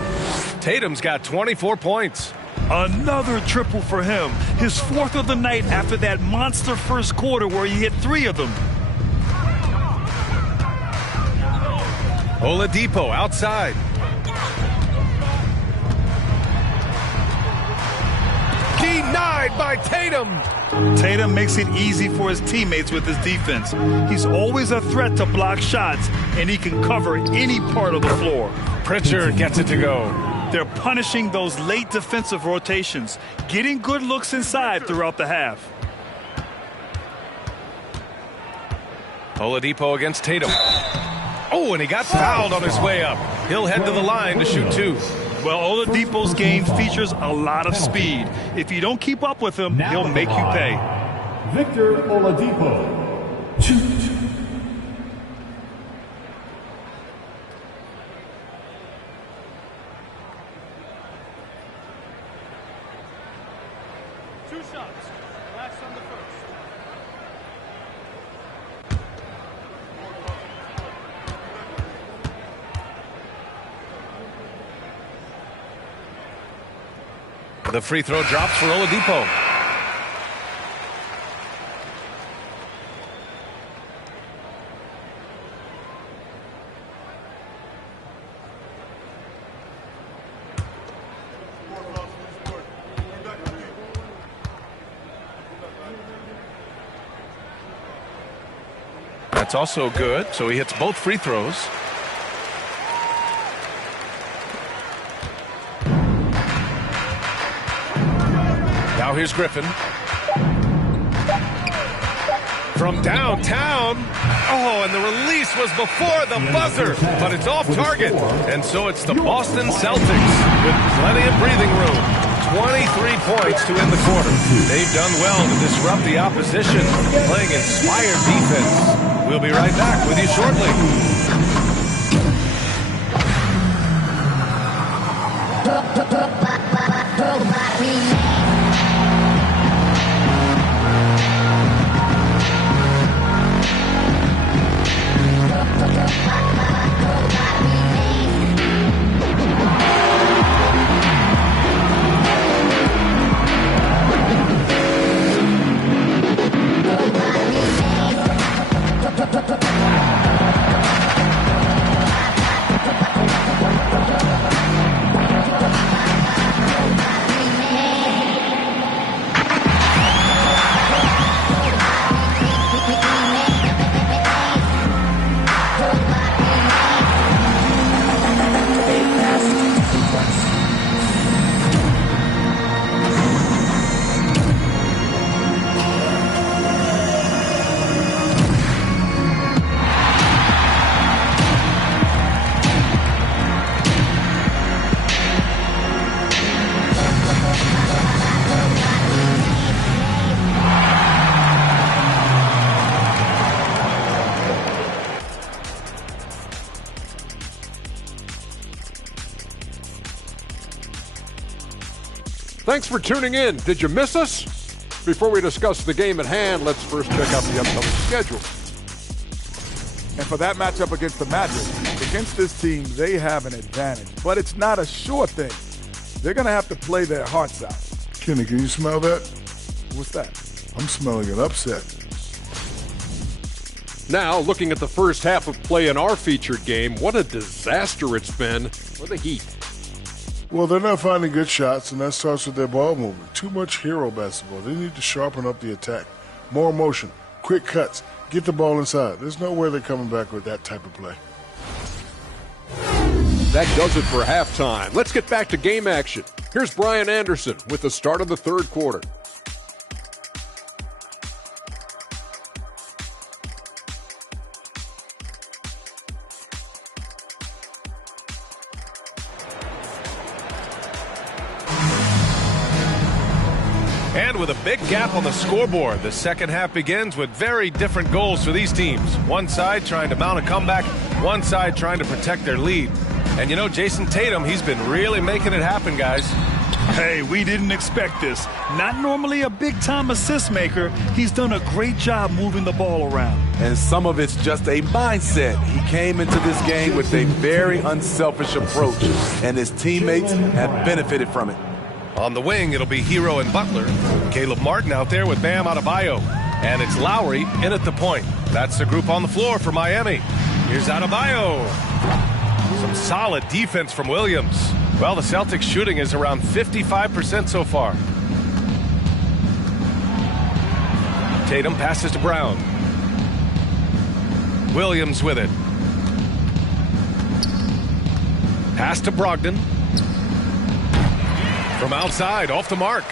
Tatum's got 24 points. Another triple for him. His 4th of the night after that monster first quarter where he hit 3 of them. Oladipo outside. Denied by Tatum. Tatum makes it easy for his teammates with his defense. He's always a threat to block shots, and he can cover any part of the floor. Pritchard gets it to go. They're punishing those late defensive rotations, getting good looks inside throughout the half. Oladipo against Tatum. Oh, and he got fouled on his way up. He'll head to the line to shoot 2. Well, Oladipo's game features a lot of speed. If you don't keep up with him, he'll make you pay. Victor Oladipo. Shoot. The free throw drops for Oladipo. That's also good, so he hits both free throws. Now here's Griffin. From downtown. Oh, and the release was before the buzzer, but it's off target. And so it's the Boston Celtics with plenty of breathing room. 23 points to end the quarter. They've done well to disrupt the opposition, playing inspired defense. We'll be right back with you shortly. Thanks for tuning in. Did you miss us? Before we discuss the game at hand, let's first check out the upcoming schedule. And for that matchup against the Magic, against this team, they have an advantage. But it's not a sure thing. They're going to have to play their hearts out. Kenny, can you smell that? What's that? I'm smelling an upset. Now, looking at the first half of play in our featured game, what a disaster it's been for the Heat. Well, they're not finding good shots, and that starts with their ball movement. Too much hero basketball. They need to sharpen up the attack. More motion, quick cuts, get the ball inside. There's no way they're coming back with that type of play. That does it for halftime. Let's get back to game action. Here's Brian Anderson with the start of the third quarter. And with a big gap on the scoreboard, the second half begins with very different goals for these teams. One side trying to mount a comeback, one side trying to protect their lead. And you know, Jason Tatum, he's been really making it happen, guys. Hey, we didn't expect this. Not normally a big-time assist maker. He's done a great job moving the ball around. And some of it's just a mindset. He came into this game with a very unselfish approach, and his teammates have benefited from it. On the wing, it'll be Hero and Butler. Caleb Martin out there with Bam Adebayo. And it's Lowry in at the point. That's the group on the floor for Miami. Here's Adebayo. Some solid defense from Williams. Well, the Celtics shooting is around 55% so far. Tatum passes to Brown. Williams with it. Pass to Brogdon. From outside, off the mark.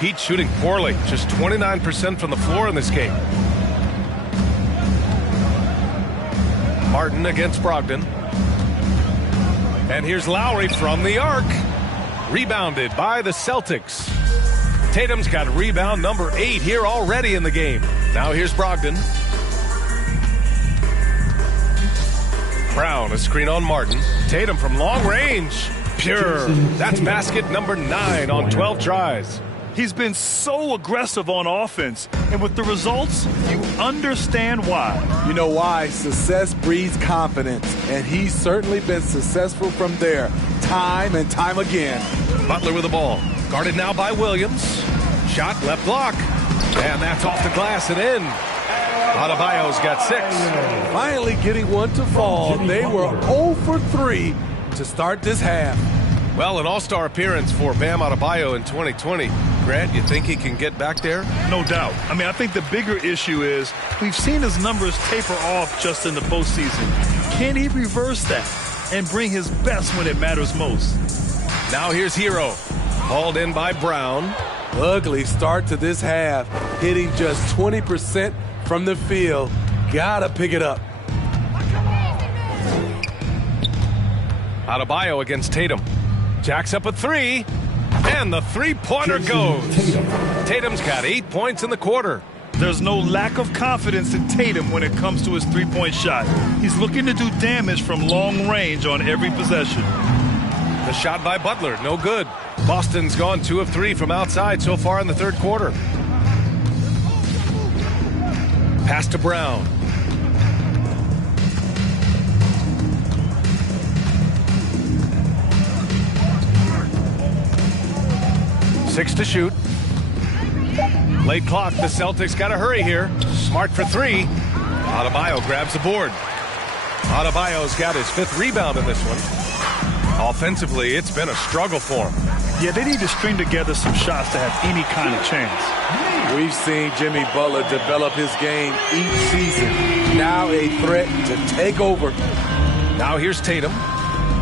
Heat shooting poorly, just 29% from the floor in this game. Martin against Brogdon. And here's Lowry from the arc. Rebounded by the Celtics. Tatum's got rebound number 8 here already in the game. Now here's Brogdon. Brown, a screen on Martin. Tatum from long range. Pure. That's basket number 9 on 12 tries. He's been so aggressive on offense, and with the results, you understand why. You know why? Success breeds confidence, and he's certainly been successful from there, time and time again. Butler with the ball. Guarded now by Williams. Shot left block. And that's off the glass and in. Adebayo's got 6. Finally getting one to fall. They were 0 for 3 to start this half. Well, an all-star appearance for Bam Adebayo in 2020. Grant, you think he can get back there? No doubt. I mean, I think the bigger issue is we've seen his numbers taper off just in the postseason. Can he reverse that and bring his best when it matters most? Now here's Hero. Hauled in by Brown. Ugly start to this half. Hitting just 20% from the field. Gotta pick it up. Adebayo against Tatum. Jacks up a 3. And the three-pointer goes. Tatum's got 8 points in the quarter. There's no lack of confidence in Tatum when it comes to his three-point shot. He's looking to do damage from long range on every possession. The shot by Butler, no good. Boston's gone 2 of 3 from outside so far in the third quarter. Pass to Brown. Six to shoot. Late clock, the Celtics got to hurry here. Smart for 3. Adebayo grabs the board. Adebayo's got his 5th rebound in this one. Offensively, it's been a struggle for him. Yeah, they need to string together some shots to have any kind of chance. We've seen Jimmy Butler develop his game each season. Now a threat to take over. Now here's Tatum.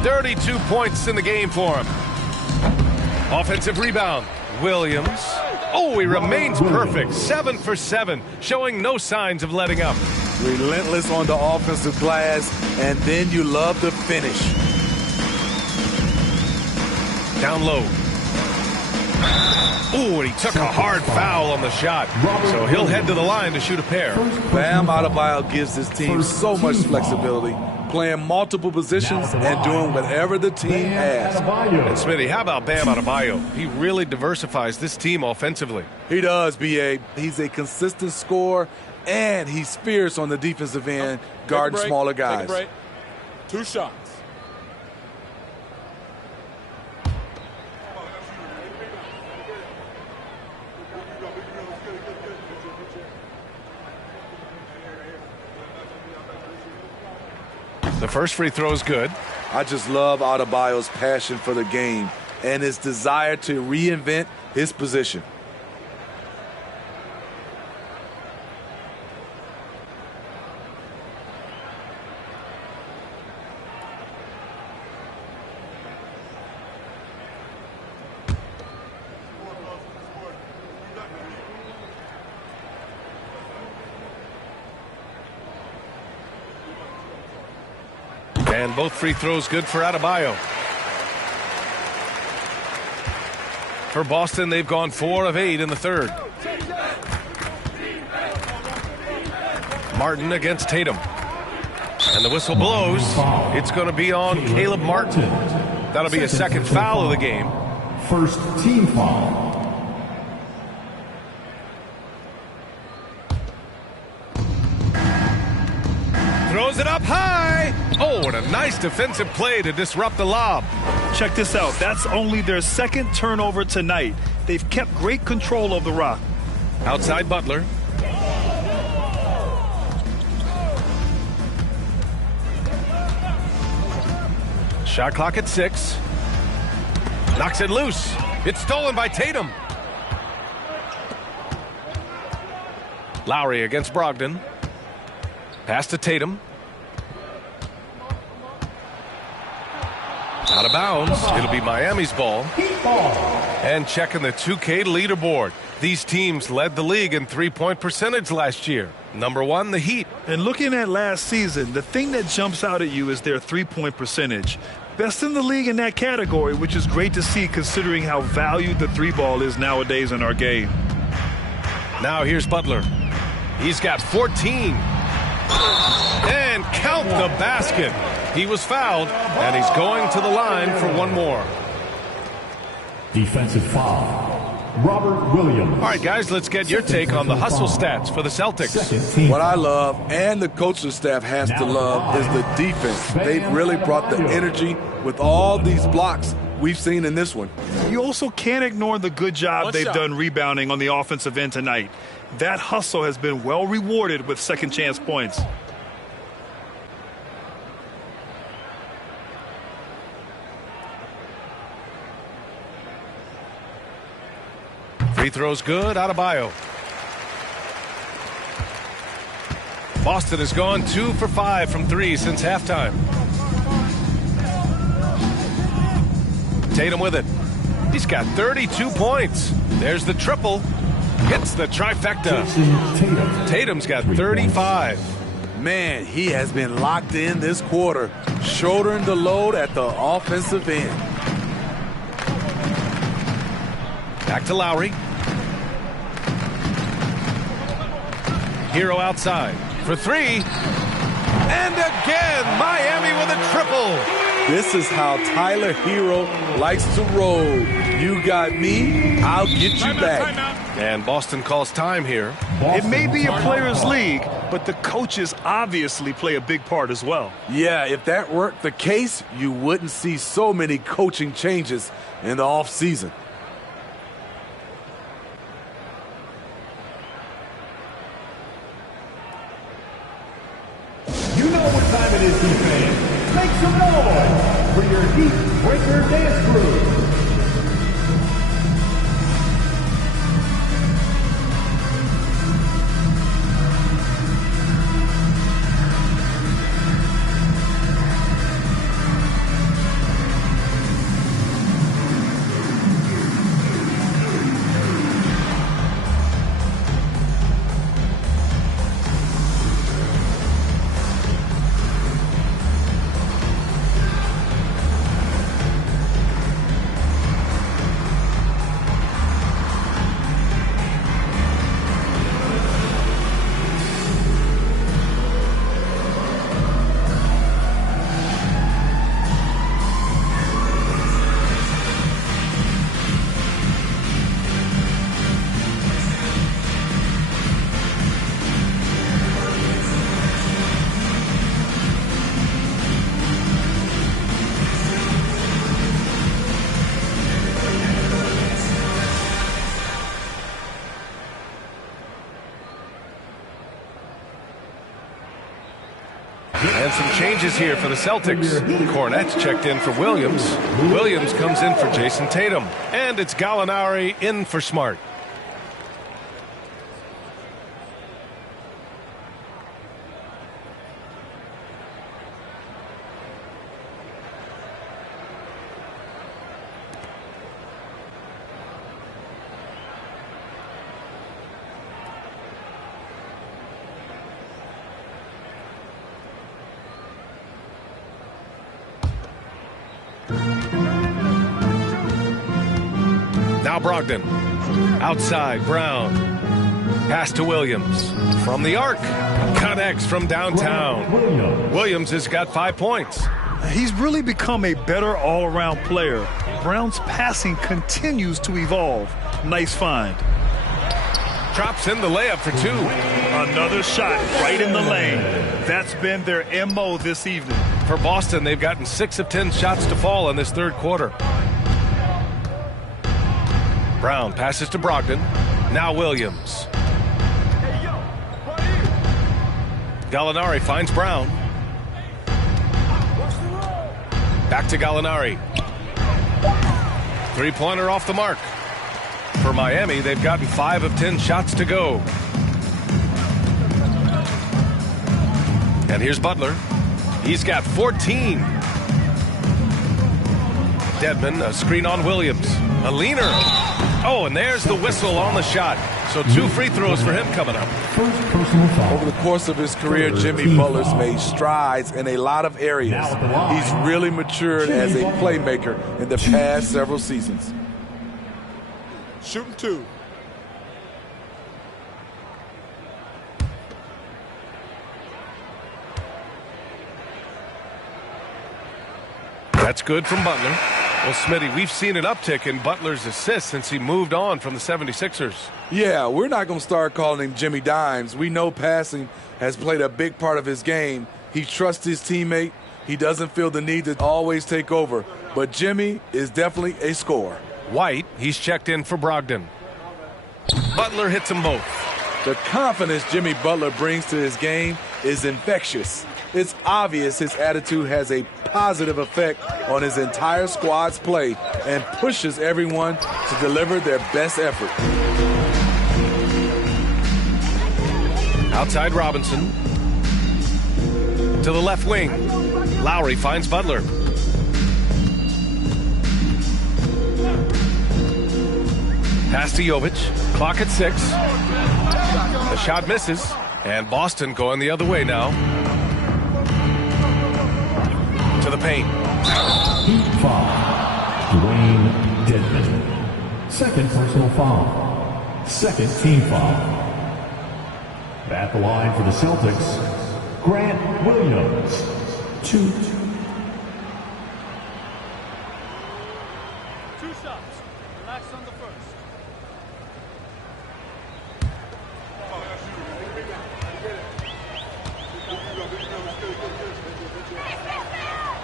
32 points in the game for him. Offensive rebound. Williams. Oh, he remains perfect. 7 for 7, showing no signs of letting up. Relentless on the offensive glass, and then you love the finish. Down low. Oh, and he took a hard foul on the shot. So he'll head to the line to shoot a pair. Bam Adebayo gives his team so much flexibility, playing multiple positions and doing whatever the team asks. And Smitty, how about Bam Adebayo? He really diversifies this team offensively. He does, B.A. He's a consistent scorer, and he's fierce on the defensive end, guarding smaller guys. Take a break. 2 shots. The first free throw is good. I just love Adebayo's passion for the game and his desire to reinvent his position. And both free throws good for Adebayo. For Boston, they've gone 4 of 8 in the third. Martin against Tatum. And the whistle blows. It's going to be on Caleb Martin. That'll be a second foul of the game. First team foul. Throws it up high. Oh, and a nice defensive play to disrupt the lob. Check this out. That's only their second turnover tonight. They've kept great control of the rock. Outside Butler. Shot clock at 6. Knocks it loose. It's stolen by Tatum. Lowry against Brogdon. Pass to Tatum. Out of bounds. It'll be Miami's ball. And checking the 2K leaderboard. These teams led the league in three-point percentage last year. Number 1, the Heat. And looking at last season, the thing that jumps out at you is their three-point percentage. Best in the league in that category, which is great to see considering how valued the three ball is nowadays in our game. Now here's Butler. He's got 14. And count the basket. He was fouled, and he's going to the line for one more. Defensive foul. Robert Williams. All right, guys, let's get your take on the hustle stats for the Celtics. What I love, and the coaching staff has to love, is the defense. They've really brought the energy with all these blocks we've seen in this one. You also can't ignore the good job they've done rebounding on the offensive end tonight. That hustle has been well rewarded with second chance points. Free throws good. Adebayo. Boston has gone 2 for 5 from 3 since halftime. Tatum with it. He's got 32 points. There's the triple. Hits the trifecta. Tatum's got 35. Man, he has been locked in this quarter, shouldering the load at the offensive end. Back to Lowry. Hero outside for 3. And again, Miami with a triple. This is how Tyler Hero likes to roll. You got me, I'll get you back. And Boston calls time here. It may be a players' league, but the coaches obviously play a big part as well. Yeah, if that weren't the case, you wouldn't see so many coaching changes in the offseason. You know what time it is, fans. Make some noise for your Heat Breaker Dance Crew. And some changes here for the Celtics. Cornette's checked in for Williams. Williams comes in for Jason Tatum. And it's Gallinari in for Smart. Now Brogdon. Outside, Brown. Pass to Williams. From the arc. Connects from downtown. Williams has got 5 points. He's really become a better all-around player. Brown's passing continues to evolve. Nice find. Drops in the layup for 2. Another shot right in the lane. That's been their MO this evening. For Boston, they've gotten 6 of 10 shots to fall in this third quarter. Brown passes to Brogdon. Now Williams. Gallinari finds Brown. Back to Gallinari. Three-pointer off the mark. For Miami, they've gotten 5 of 10 shots to go. And here's Butler. He's got 14. Dedmon, a screen on Williams. A leaner. Oh, and there's the whistle on the shot. So 2 free throws for him coming up. Over the course of his career, Jimmy Butler's made strides in a lot of areas. He's really matured as a playmaker in the past several seasons. Shooting 2. That's good from Butler. Well, Smitty, we've seen an uptick in Butler's assists since he moved on from the 76ers. Yeah, we're not going to start calling him Jimmy Dimes. We know passing has played a big part of his game. He trusts his teammate. He doesn't feel the need to always take over. But Jimmy is definitely a scorer. White, he's checked in for Brogdon. Butler hits them both. The confidence Jimmy Butler brings to his game is infectious. It's obvious his attitude has a positive effect on his entire squad's play and pushes everyone to deliver their best effort. Outside Robinson. To the left wing. Lowry finds Butler. Pass to Jovic. Clock at 6. The shot misses. And Boston going the other way now. To the paint. Heat foul. Dwayne Dedmon. Second personal foul. Second team foul. At the line for the Celtics, Grant Williams. 2. 2 shots. Relax on the first.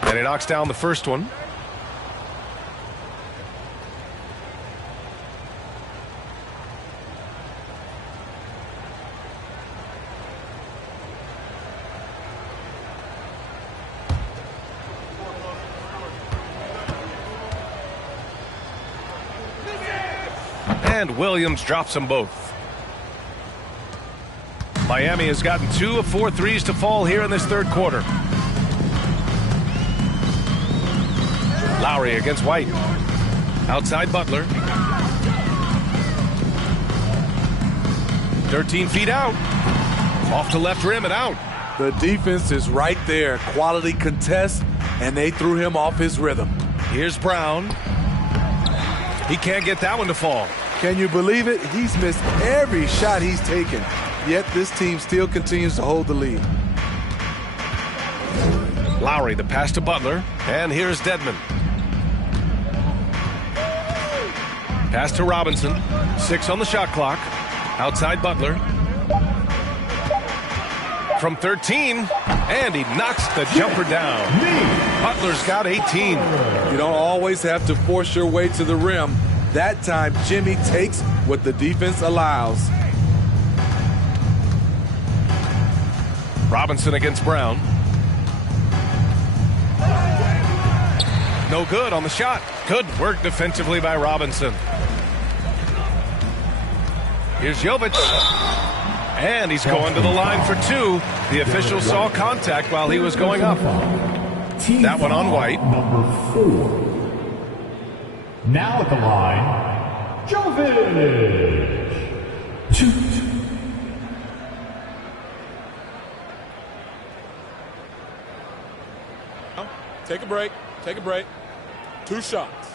And he knocks down the first one. And Williams drops them both. Miami has gotten 2 of 4 threes to fall here in this third quarter. Lowry against White. Outside Butler. 13 feet out. Off to left rim and out. The defense is right there. Quality contest, and they threw him off his rhythm. Here's Brown. He can't get that one to fall. Can you believe it? He's missed every shot he's taken, yet this team still continues to hold the lead. Lowry, the pass to Butler, and here's Dedmon. Pass to Robinson. 6 on the shot clock. Outside Butler. From 13, and he knocks the jumper down. Butler's got 18. You don't always have to force your way to the rim. That time, Jimmy takes what the defense allows. Robinson against Brown. No good on the shot. Good work defensively by Robinson. Here's Jovic. And he's going to the line for 2. The official saw contact while he was going up. That one on White. Number 4. Now at the line, Jovic. 2. Take a break. Take a break. 2 shots.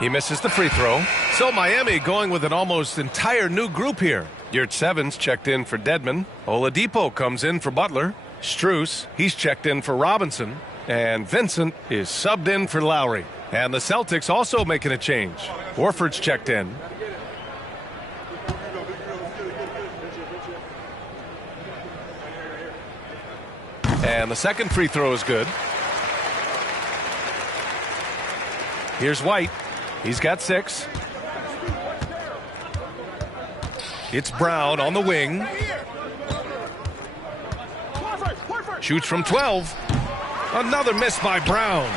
He misses the free throw. So Miami going with an almost entire new group here. Yurt Sevens checked in for Dedmon. Oladipo comes in for Butler. Strus, he's checked in for Robinson. And Vincent is subbed in for Lowry. And the Celtics also making a change. Horford's checked in. And the second free throw is good. Here's White. He's got 6. It's Brown on the wing. Shoots from 12. Another miss by Brown.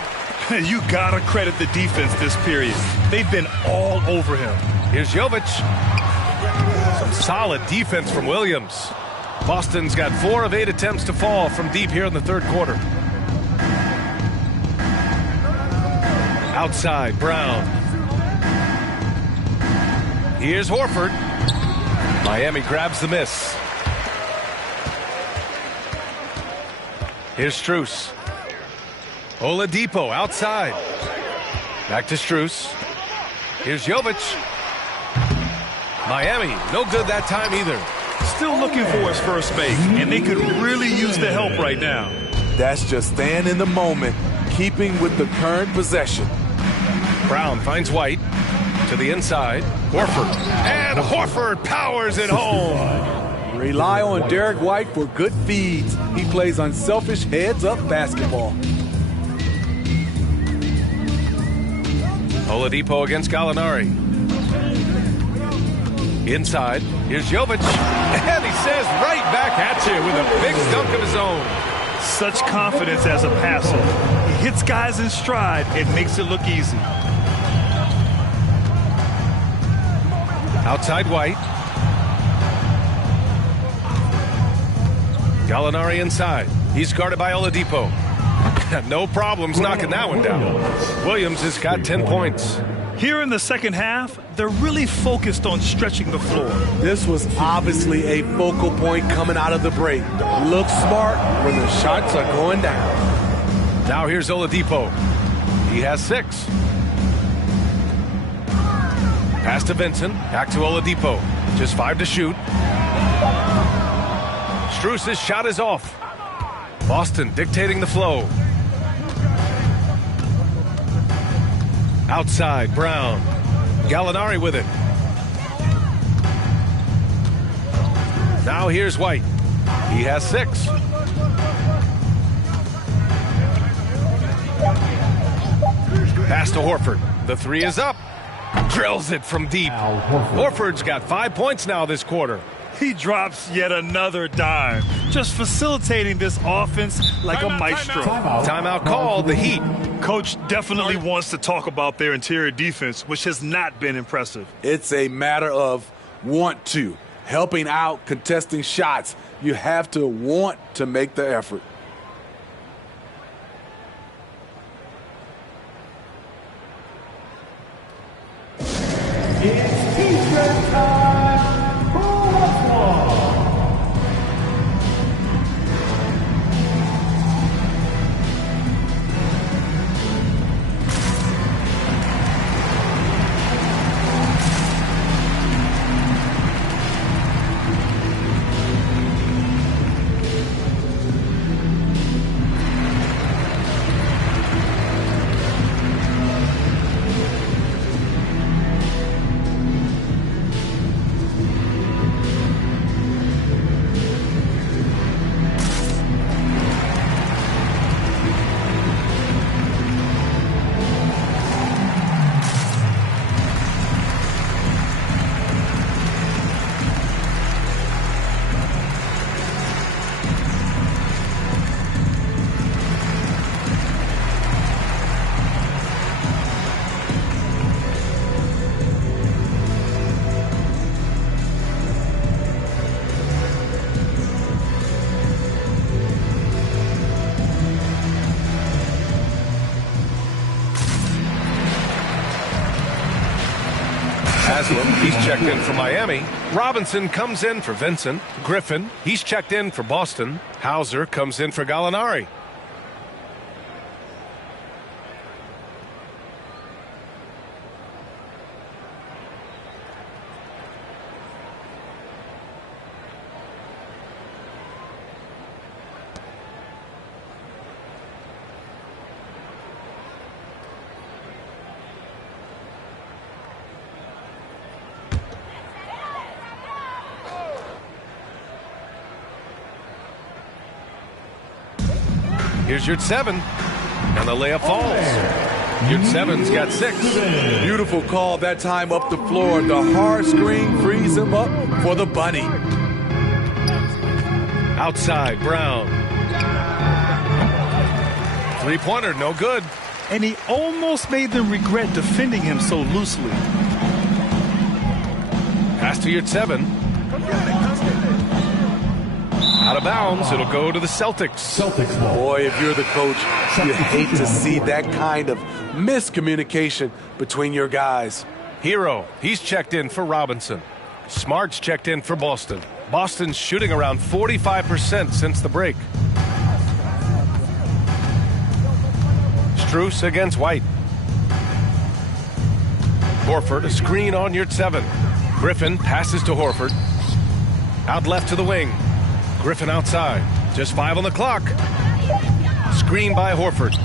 You gotta credit the defense this period. They've been all over him. Here's Jovic. Some solid defense from Williams. Boston's got 4 of 8 attempts to fall from deep here in the third quarter. Outside, Brown. Here's Horford. Miami grabs the miss. Here's Strus. Oladipo outside. Back to Strus. Here's Jovic. Miami, no good that time either. Still looking for his first make, and they could really use the help right now. That's just staying in the moment, keeping with the current possession. Brown finds White to the inside. Horford. And Horford powers it home. Rely on Derek White for good feeds. He plays unselfish heads-up basketball. Oladipo against Gallinari. Inside, here's Jovic. And he says right back at you with a big dunk of his own. Such confidence as a passer. He hits guys in stride and makes it look easy. Outside White. Gallinari inside. He's guarded by Oladipo. No problems knocking that one down. Williams has got 10 points. Here in the second half, they're really focused on stretching the floor. This was obviously a focal point coming out of the break. Look smart when the shots are going down. Now here's Oladipo. He has 6. Pass to Vincent. Back to Oladipo. Just 5 to shoot. Strus's shot is off. Boston dictating the flow. Outside, Brown. Gallinari with it. Now here's White. He has 6. Pass to Horford. The 3 is up. Drills it from deep. Horford's got 5 points now this quarter. He drops yet another dime, just facilitating this offense like a maestro. Timeout called, the Heat. Coach definitely wants to talk about their interior defense, which has not been impressive. It's a matter of want to. Helping out, contesting shots. You have to want to make the effort. It's T-shirt time. Who wants one? He's checked in for Miami. Robinson comes in for Vincent. Griffin, he's checked in for Boston. Hauser comes in for Gallinari. Here's Yurt-Seven, and the layup falls. Yurt-Seven's got 6. Beautiful call that time up the floor. The hard screen frees him up for the bunny. Outside, Brown. Three-pointer, no good. and he almost made them regret defending him so loosely. Pass to Yurtseven. Out of bounds, it'll go to the Celtics. Boy, if you're the coach, you hate to see that kind of miscommunication between your guys. Hero, he's checked in for Robinson. Smart's checked in for Boston. Boston's shooting around 45% since the break. Strus against White. Horford, a screen on Yurtseven. Griffin passes to Horford. Out left to the wing. Griffin outside. Just 5 on the clock. Screen by Horford.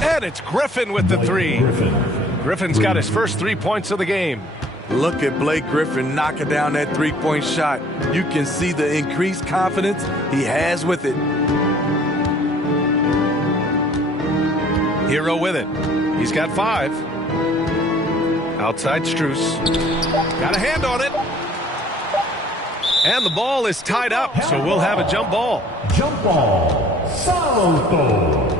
And it's Griffin with the 3. Griffin's got his first 3 points of the game. Look at Blake Griffin knocking down that three-point shot. You can see the increased confidence he has with it. Hero with it. He's got 5. Outside Strus. Got a hand on it. And the ball is tied up, so we'll have a jump ball. Jump ball. Salto.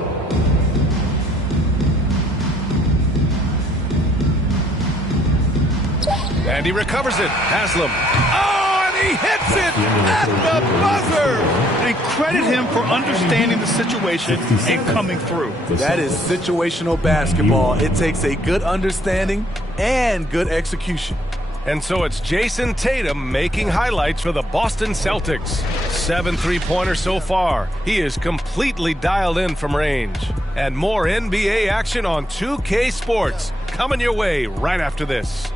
And he recovers it. Haslam. Oh, and he hits it at the buzzer. And credit him for understanding the situation and coming through. That is situational basketball. It takes a good understanding and good execution. And so it's Jason Tatum making highlights for the Boston Celtics. 7 3-pointers so far. He is completely dialed in from range. And more NBA action on 2K Sports coming your way right after this.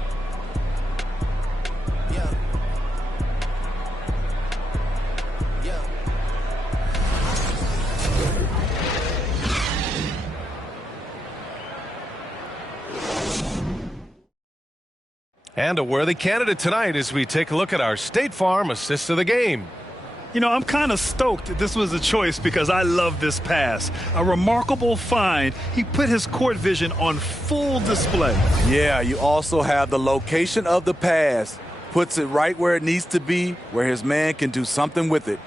And a worthy candidate tonight as we take a look at our State Farm assist of the game. You know, I'm kind of stoked that this was a choice because I love this pass. A remarkable find. He put his court vision on full display. Yeah, you also have the location of the pass. Puts it right where it needs to be, where his man can do something with it.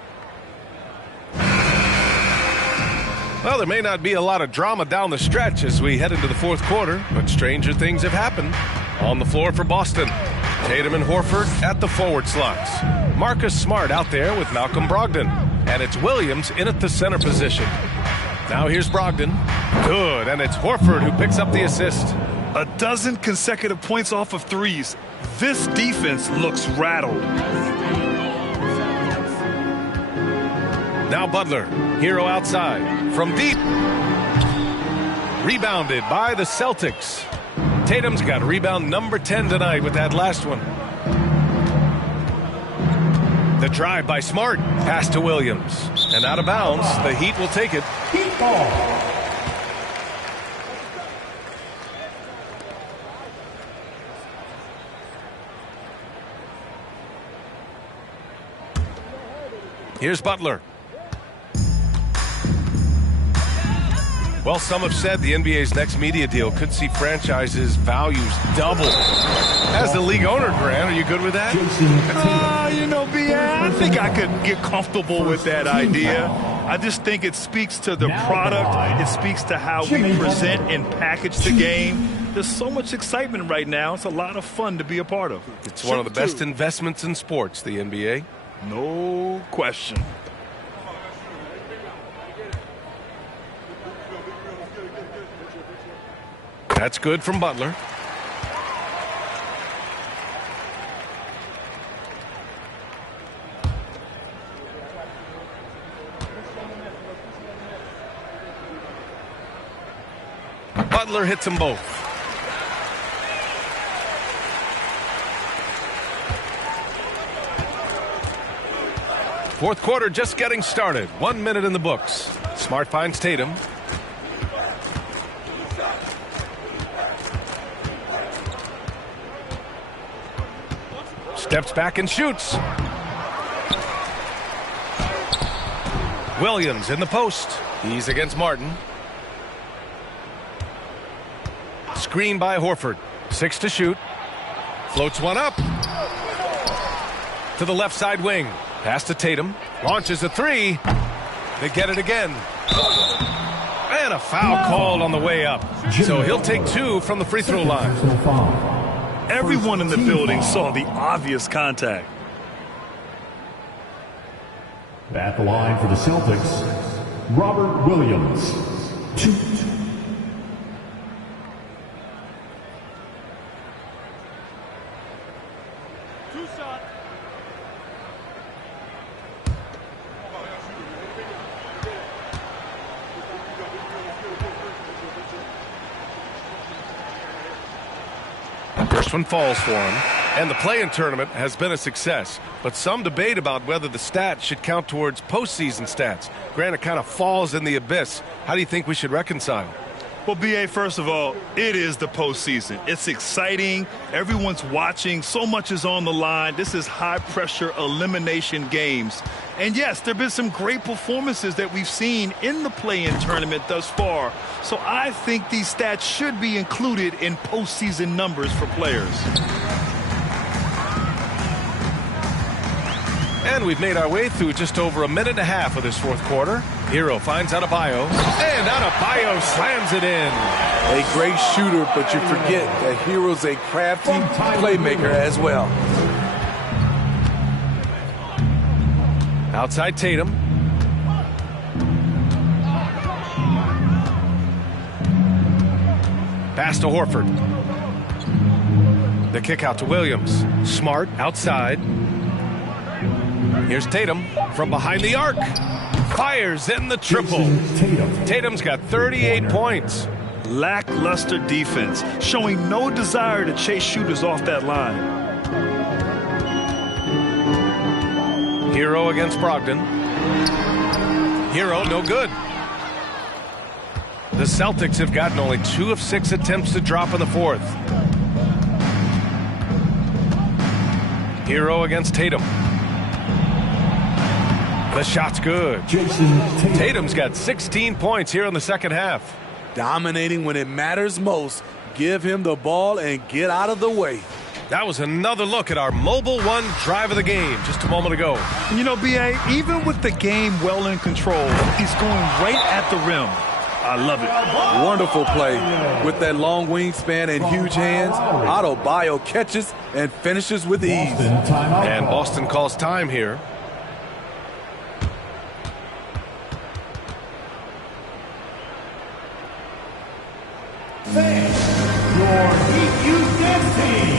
Well, there may not be a lot of drama down the stretch as we head into the fourth quarter, but stranger things have happened. On the floor for Boston, Tatum and Horford at the forward slots. Marcus Smart out there with Malcolm Brogdon. And it's Williams in at the center position. Now here's Brogdon. Good, and it's Horford who picks up the assist. 12 consecutive points off of threes. This defense looks rattled. Now Butler, Hero outside. From deep. Rebounded by the Celtics. Tatum's got rebound number 10 tonight with that last one. The drive by Smart. Pass to Williams. And out of bounds, the Heat will take it. Heat ball. Here's Butler. Well, some have said the NBA's next media deal could see franchises' values double. As the league owner, Grant, are you good with that? You know, I think I could get comfortable with that idea. I just think it speaks to the product. It speaks to how we present and package the game. There's so much excitement right now. It's a lot of fun to be a part of. It's one of the best investments in sports, the NBA. No question. That's good from Butler. Butler hits them both. Fourth quarter just getting started. 1 minute in the books. Smart finds Tatum. Steps back and shoots. Williams in the post. He's against Martin. Screen by Horford. 6 to shoot. Floats one up. To the left side wing. Pass to Tatum. Launches a 3. They get it again. And a foul called on the way up. So he'll take 2 from the free throw line. Everyone in the building saw the obvious contact. At the line for the Celtics, Robert Williams. 2. First one falls for him, and the play-in tournament has been a success, but some debate about whether the stats should count towards postseason stats. Granted, kind of falls in the abyss. How do you think we should reconcile? Well, B.A., first of all, it is the postseason. It's exciting. Everyone's watching. So much is on the line. This is high-pressure elimination games. And, yes, there have been some great performances that we've seen in the play-in tournament thus far. So I think these stats should be included in postseason numbers for players. And we've made our way through just over a minute and a half of this fourth quarter. Hero finds Adebayo, and Adebayo slams it in. A great shooter, but you forget that Hero's a crafty playmaker as well. Outside Tatum. Pass to Horford. The kick out to Williams. Smart outside. Here's Tatum from behind the arc. Fires in the triple. Tatum's got 38 points. Lackluster defense, showing no desire to chase shooters off that line. Hero against Brogdon. Hero, no good. The Celtics have gotten only 2 of 6 attempts to drop in the fourth. Hero against Tatum. The shot's good. Tatum's got 16 points here in the second half. Dominating when it matters most. Give him the ball and get out of the way. That was another look at our Mobile One drive of the game just a moment ago. And you know, B.A., even with the game well in control, he's going right at the rim. I love it. Wonderful play. With that long wingspan and huge hands, Adebayo catches and finishes with ease. And Boston calls time here. Your Heat Youth Dance Team.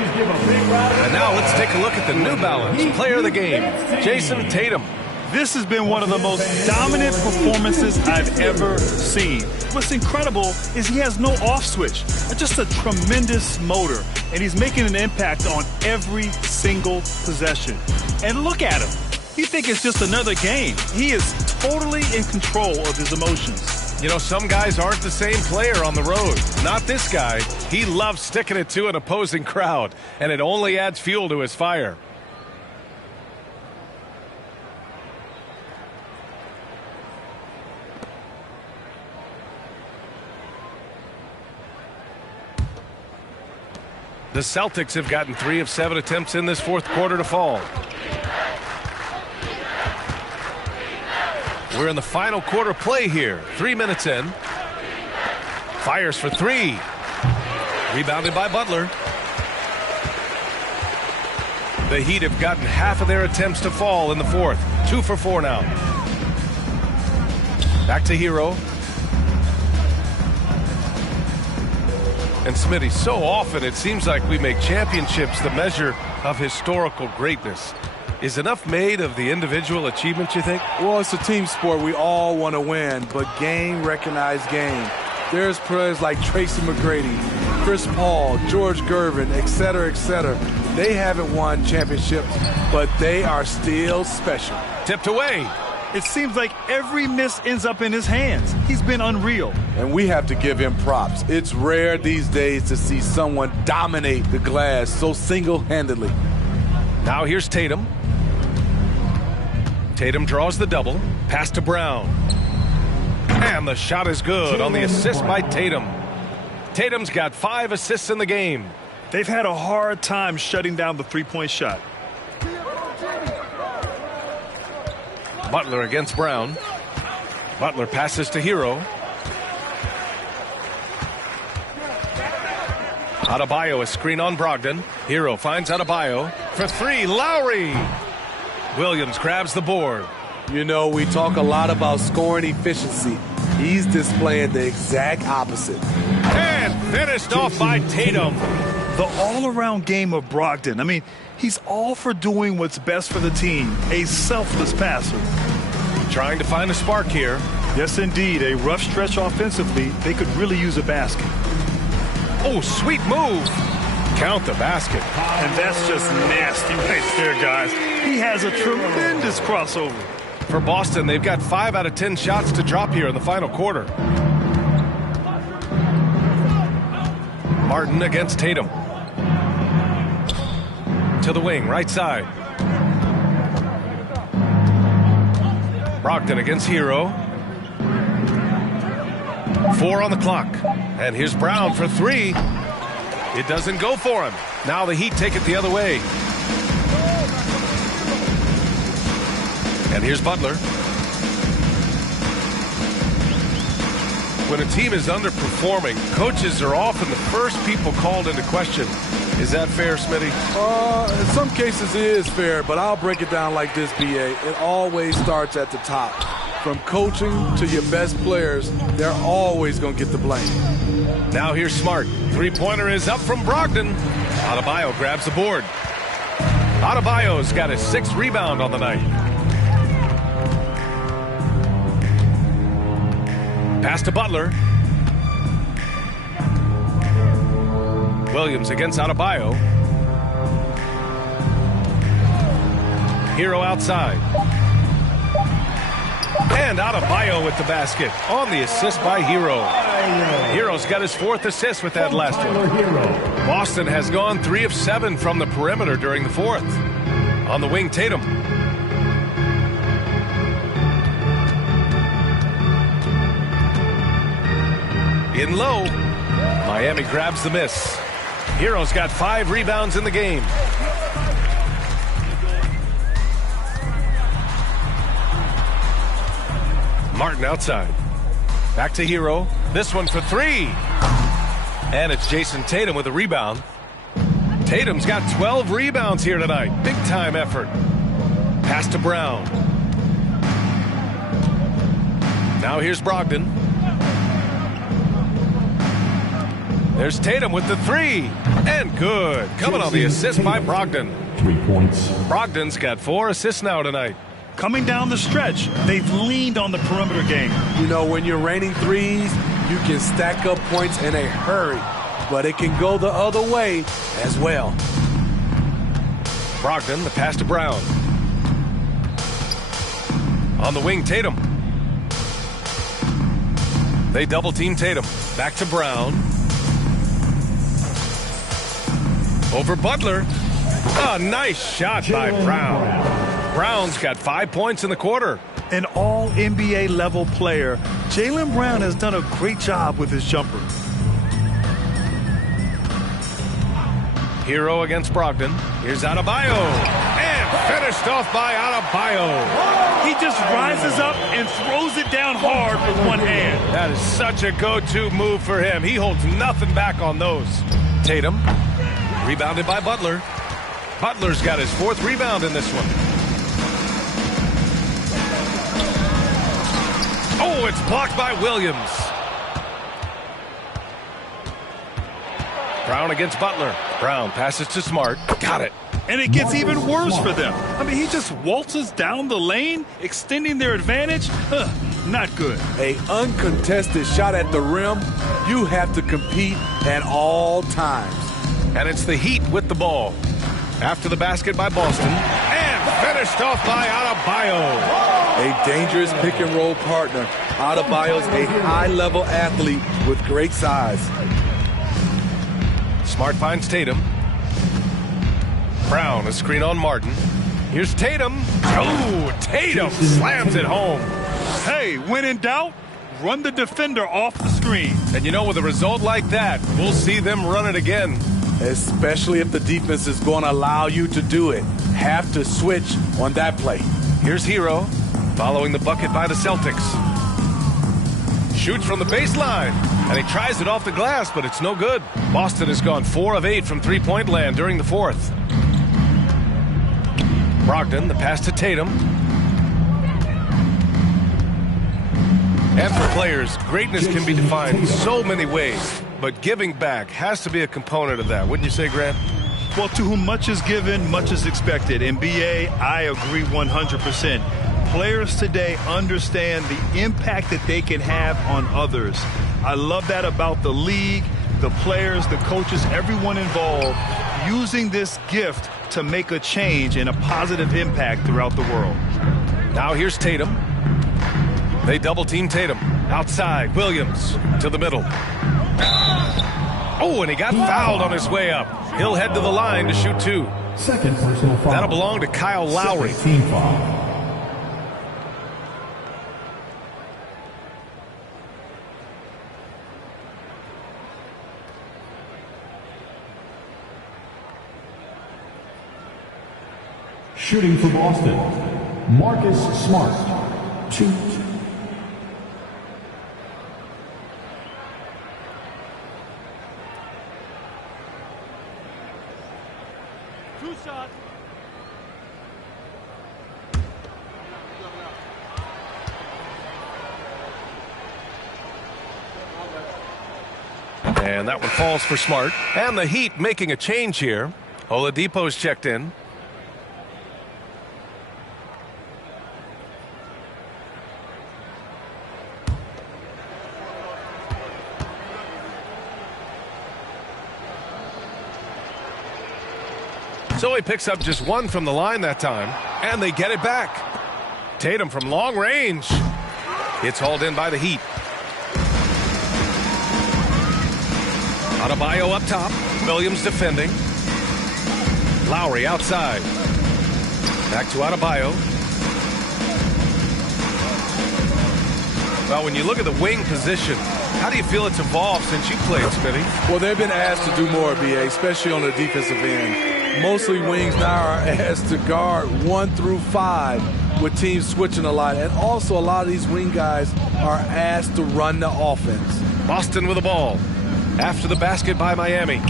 And now let's take a look at the New Balance player of the game, Jason Tatum. This has been one of the most dominant performances I've ever seen. What's incredible is he has no off switch, just a tremendous motor, and he's making an impact on every single possession. And look at him. You think it's just another game. He is totally in control of his emotions. You know, some guys aren't the same player on the road. Not this guy. He loves sticking it to an opposing crowd, and it only adds fuel to his fire. The Celtics have gotten 3 of 7 attempts in this fourth quarter to fall. We're in the final quarter play here. 3 minutes in. Fires for 3. Rebounded by Butler. The Heat have gotten half of their attempts to fall in the fourth. 2 for 4 now. Back to Hero. And Smitty, so often it seems like we make championships the measure of historical greatness. Is enough made of the individual achievements, you think? Well, it's a team sport. We all want to win, but game recognized game. There's players like Tracy McGrady, Chris Paul, George Gervin, et cetera, et cetera. They haven't won championships, but they are still special. Tipped away. It seems like every miss ends up in his hands. He's been unreal. And we have to give him props. It's rare these days to see someone dominate the glass so single-handedly. Now here's Tatum. Tatum draws the double. Pass to Brown. And the shot is good on the assist by Tatum. Tatum's got 5 assists in the game. They've had a hard time shutting down the three-point shot. Butler against Brown. Butler passes to Hero. Adebayo, a screen on Brogdon. Hero finds Adebayo for 3. Lowry. Williams grabs the board. You know, we talk a lot about scoring efficiency. He's displaying the exact opposite. And finished off by Tatum. The all-around game of Brogdon. I mean, he's all for doing what's best for the team. A selfless passer. Trying to find a spark here. Yes, indeed. A rough stretch offensively. They could really use a basket. Oh, sweet move. Count the basket. And that's just nasty right there, guys. He has a tremendous crossover. For Boston, they've got 5 out of 10 shots to drop here in the final quarter. Martin against Tatum. To the wing, right side. Brogdon against Hero. 4 on the clock. And here's Brown for 3. It doesn't go for him. Now the Heat take it the other way. And here's Butler. When a team is underperforming, coaches are often the first people called into question. Is that fair, Smitty? In some cases it is fair, but I'll break it down like this, B.A. It always starts at the top. From coaching to your best players, they're always going to get the blame. Now here's Smart. Three-pointer is up from Brogdon. Adebayo grabs the board. Adebayo's got his 6th rebound on the night. Pass to Butler. Williams against Adebayo. Hero outside. And Adebayo with the basket on the assist by Hero. Hero's got his 4th assist with that last one. Boston has gone 3 of 7 from the perimeter during the 4th. On the wing, Tatum. In low. Miami grabs the miss. Hero's got 5 rebounds in the game. Martin outside. Back to Hero. This one for 3. And it's Jason Tatum with a rebound. Tatum's got 12 rebounds here tonight. Big time effort. Pass to Brown. Now here's Brogdon. There's Tatum with the 3. And good. Coming on the assist by Brogdon. 3 points. Brogdon's got 4 assists now tonight. Coming down the stretch, they've leaned on the perimeter game. You know, when you're raining threes, you can stack up points in a hurry. But it can go the other way as well. Brogdon, the pass to Brown. On the wing, Tatum. They double team Tatum. Back to Brown. Over Butler. A nice shot by Brown. Brown's got 5 points in the quarter. An all-NBA level player, Jaylen Brown has done a great job with his jumper. Hero against Brogdon. Here's Adebayo. And finished off by Adebayo. He just rises up and throws it down hard with one hand. That is such a go-to move for him. He holds nothing back on those. Tatum. Rebounded by Butler. Butler's got his 4th rebound in this one. Oh, it's blocked by Williams. Brown against Butler. Brown passes to Smart. Got it. And it gets even worse for them. I mean, he just waltzes down the lane, extending their advantage. Not good. A uncontested shot at the rim. You have to compete at all times. And it's the Heat with the ball. After the basket by Boston. And finished off by Adebayo. A dangerous pick-and-roll partner. Adebayo's a high-level athlete with great size. Smart finds Tatum. Brown, a screen on Martin. Here's Tatum. Oh, Tatum slams it home. Hey, when in doubt, run the defender off the screen. And you know, with a result like that, we'll see them run it again. Especially if the defense is going to allow you to do it. Have to switch on that play. Here's Hero, following the bucket by the Celtics. Shoots from the baseline, and he tries it off the glass, but it's no good. Boston has gone 4 of 8 from three-point land during the 4th. Brogdon, the pass to Tatum. And for players, greatness can be defined so many ways, but giving back has to be a component of that. Wouldn't you say, Grant? Well, to whom much is given, much is expected. In BA, I agree 100%. Players today understand the impact that they can have on others. I love that about the league, the players, the coaches, everyone involved, using this gift to make a change and a positive impact throughout the world. Now here's Tatum. They double-team Tatum. Outside, Williams to the middle. Oh, and he got fouled on his way up. He'll head to the line to shoot 2. Second personal foul. That'll belong to Kyle Lowry. Team foul. Shooting for Boston, Marcus Smart. 2. Shots. And that one falls for Smart. And the Heat making a change here. Oladipo's checked in. So he picks up just 1 from the line that time, and they get it back. Tatum from long range. It's hauled in by the Heat. Adebayo up top. Williams defending. Lowry outside. Back to Adebayo. Well, when you look at the wing position, how do you feel it's evolved since you played, Smitty? Well, they've been asked to do more, BA, especially on the defensive end. Mostly wings now are asked to guard 1 through 5 with teams switching a lot. And also a lot of these wing guys are asked to run the offense. Boston with the ball. After the basket by Miami.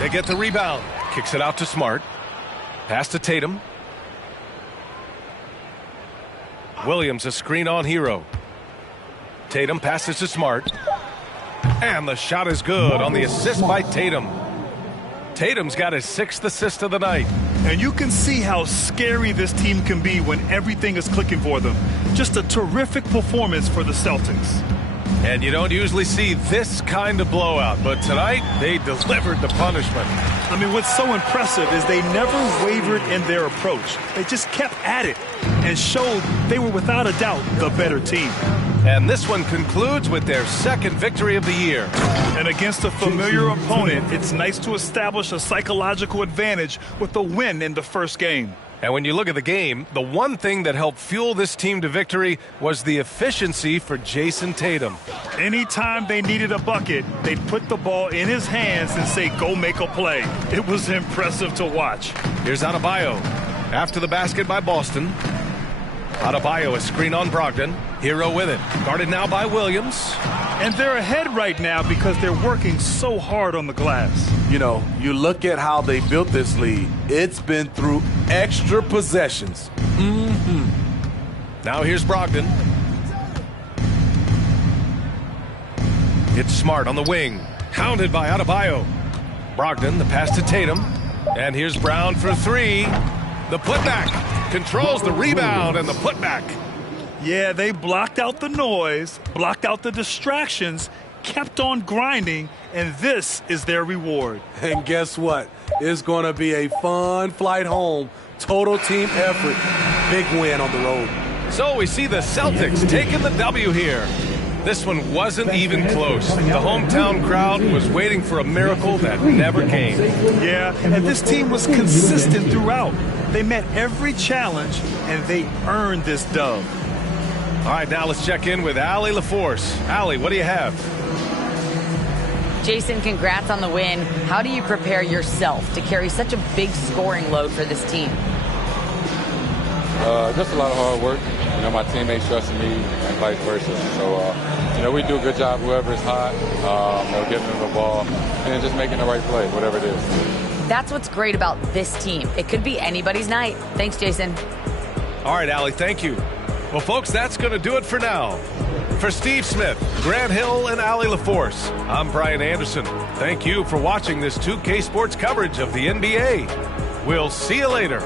They get the rebound. Kicks it out to Smart. Pass to Tatum. Williams a screen on Hero. Tatum passes to Smart. And the shot is good on the assist by Tatum. Tatum's got his 6th assist of the night. And you can see how scary this team can be when everything is clicking for them. Just a terrific performance for the Celtics. And you don't usually see this kind of blowout, but tonight they delivered the punishment. I mean, what's so impressive is they never wavered in their approach. They just kept at it and showed they were without a doubt the better team. And this one concludes with their 2nd victory of the year. And against a familiar opponent, it's nice to establish a psychological advantage with a win in the first game. And when you look at the game, the one thing that helped fuel this team to victory was the efficiency for Jason Tatum. Anytime they needed a bucket, they'd put the ball in his hands and say, go make a play. It was impressive to watch. Here's Adebayo. After the basket by Boston. Adebayo a screen on Brogdon. Hero with it. Guarded now by Williams. And they're ahead right now because they're working so hard on the glass. You know, you look at how they built this lead. It's been through extra possessions. Now here's Brogdon. It's Smart on the wing. Hounded by Adebayo. Brogdon, the pass to Tatum. And here's Brown for three. The putback. Controls the rebound and the putback. Yeah, they blocked out the noise, blocked out the distractions, kept on grinding, and this is their reward. And guess what? It's going to be a fun flight home. Total team effort. Big win on the road. So we see the Celtics taking the W here. This one wasn't even close. The hometown crowd was waiting for a miracle that never came. Yeah, and this team was consistent throughout. They met every challenge, and they earned this dub. All right, now let's check in with Allie LaForce. Allie, what do you have? Jason, congrats on the win. How do you prepare yourself to carry such a big scoring load for this team? Just a lot of hard work. You know, my teammates trusting me and vice versa. So, you know, we do a good job, whoever is hot, you know, getting them the ball and then just making the right play, whatever it is. That's what's great about this team. It could be anybody's night. Thanks, Jason. All right, Allie, thank you. Well, folks, that's going to do it for now. For Steve Smith, Grant Hill, and Allie LaForce, I'm Brian Anderson. Thank you for watching this 2K Sports coverage of the NBA. We'll see you later.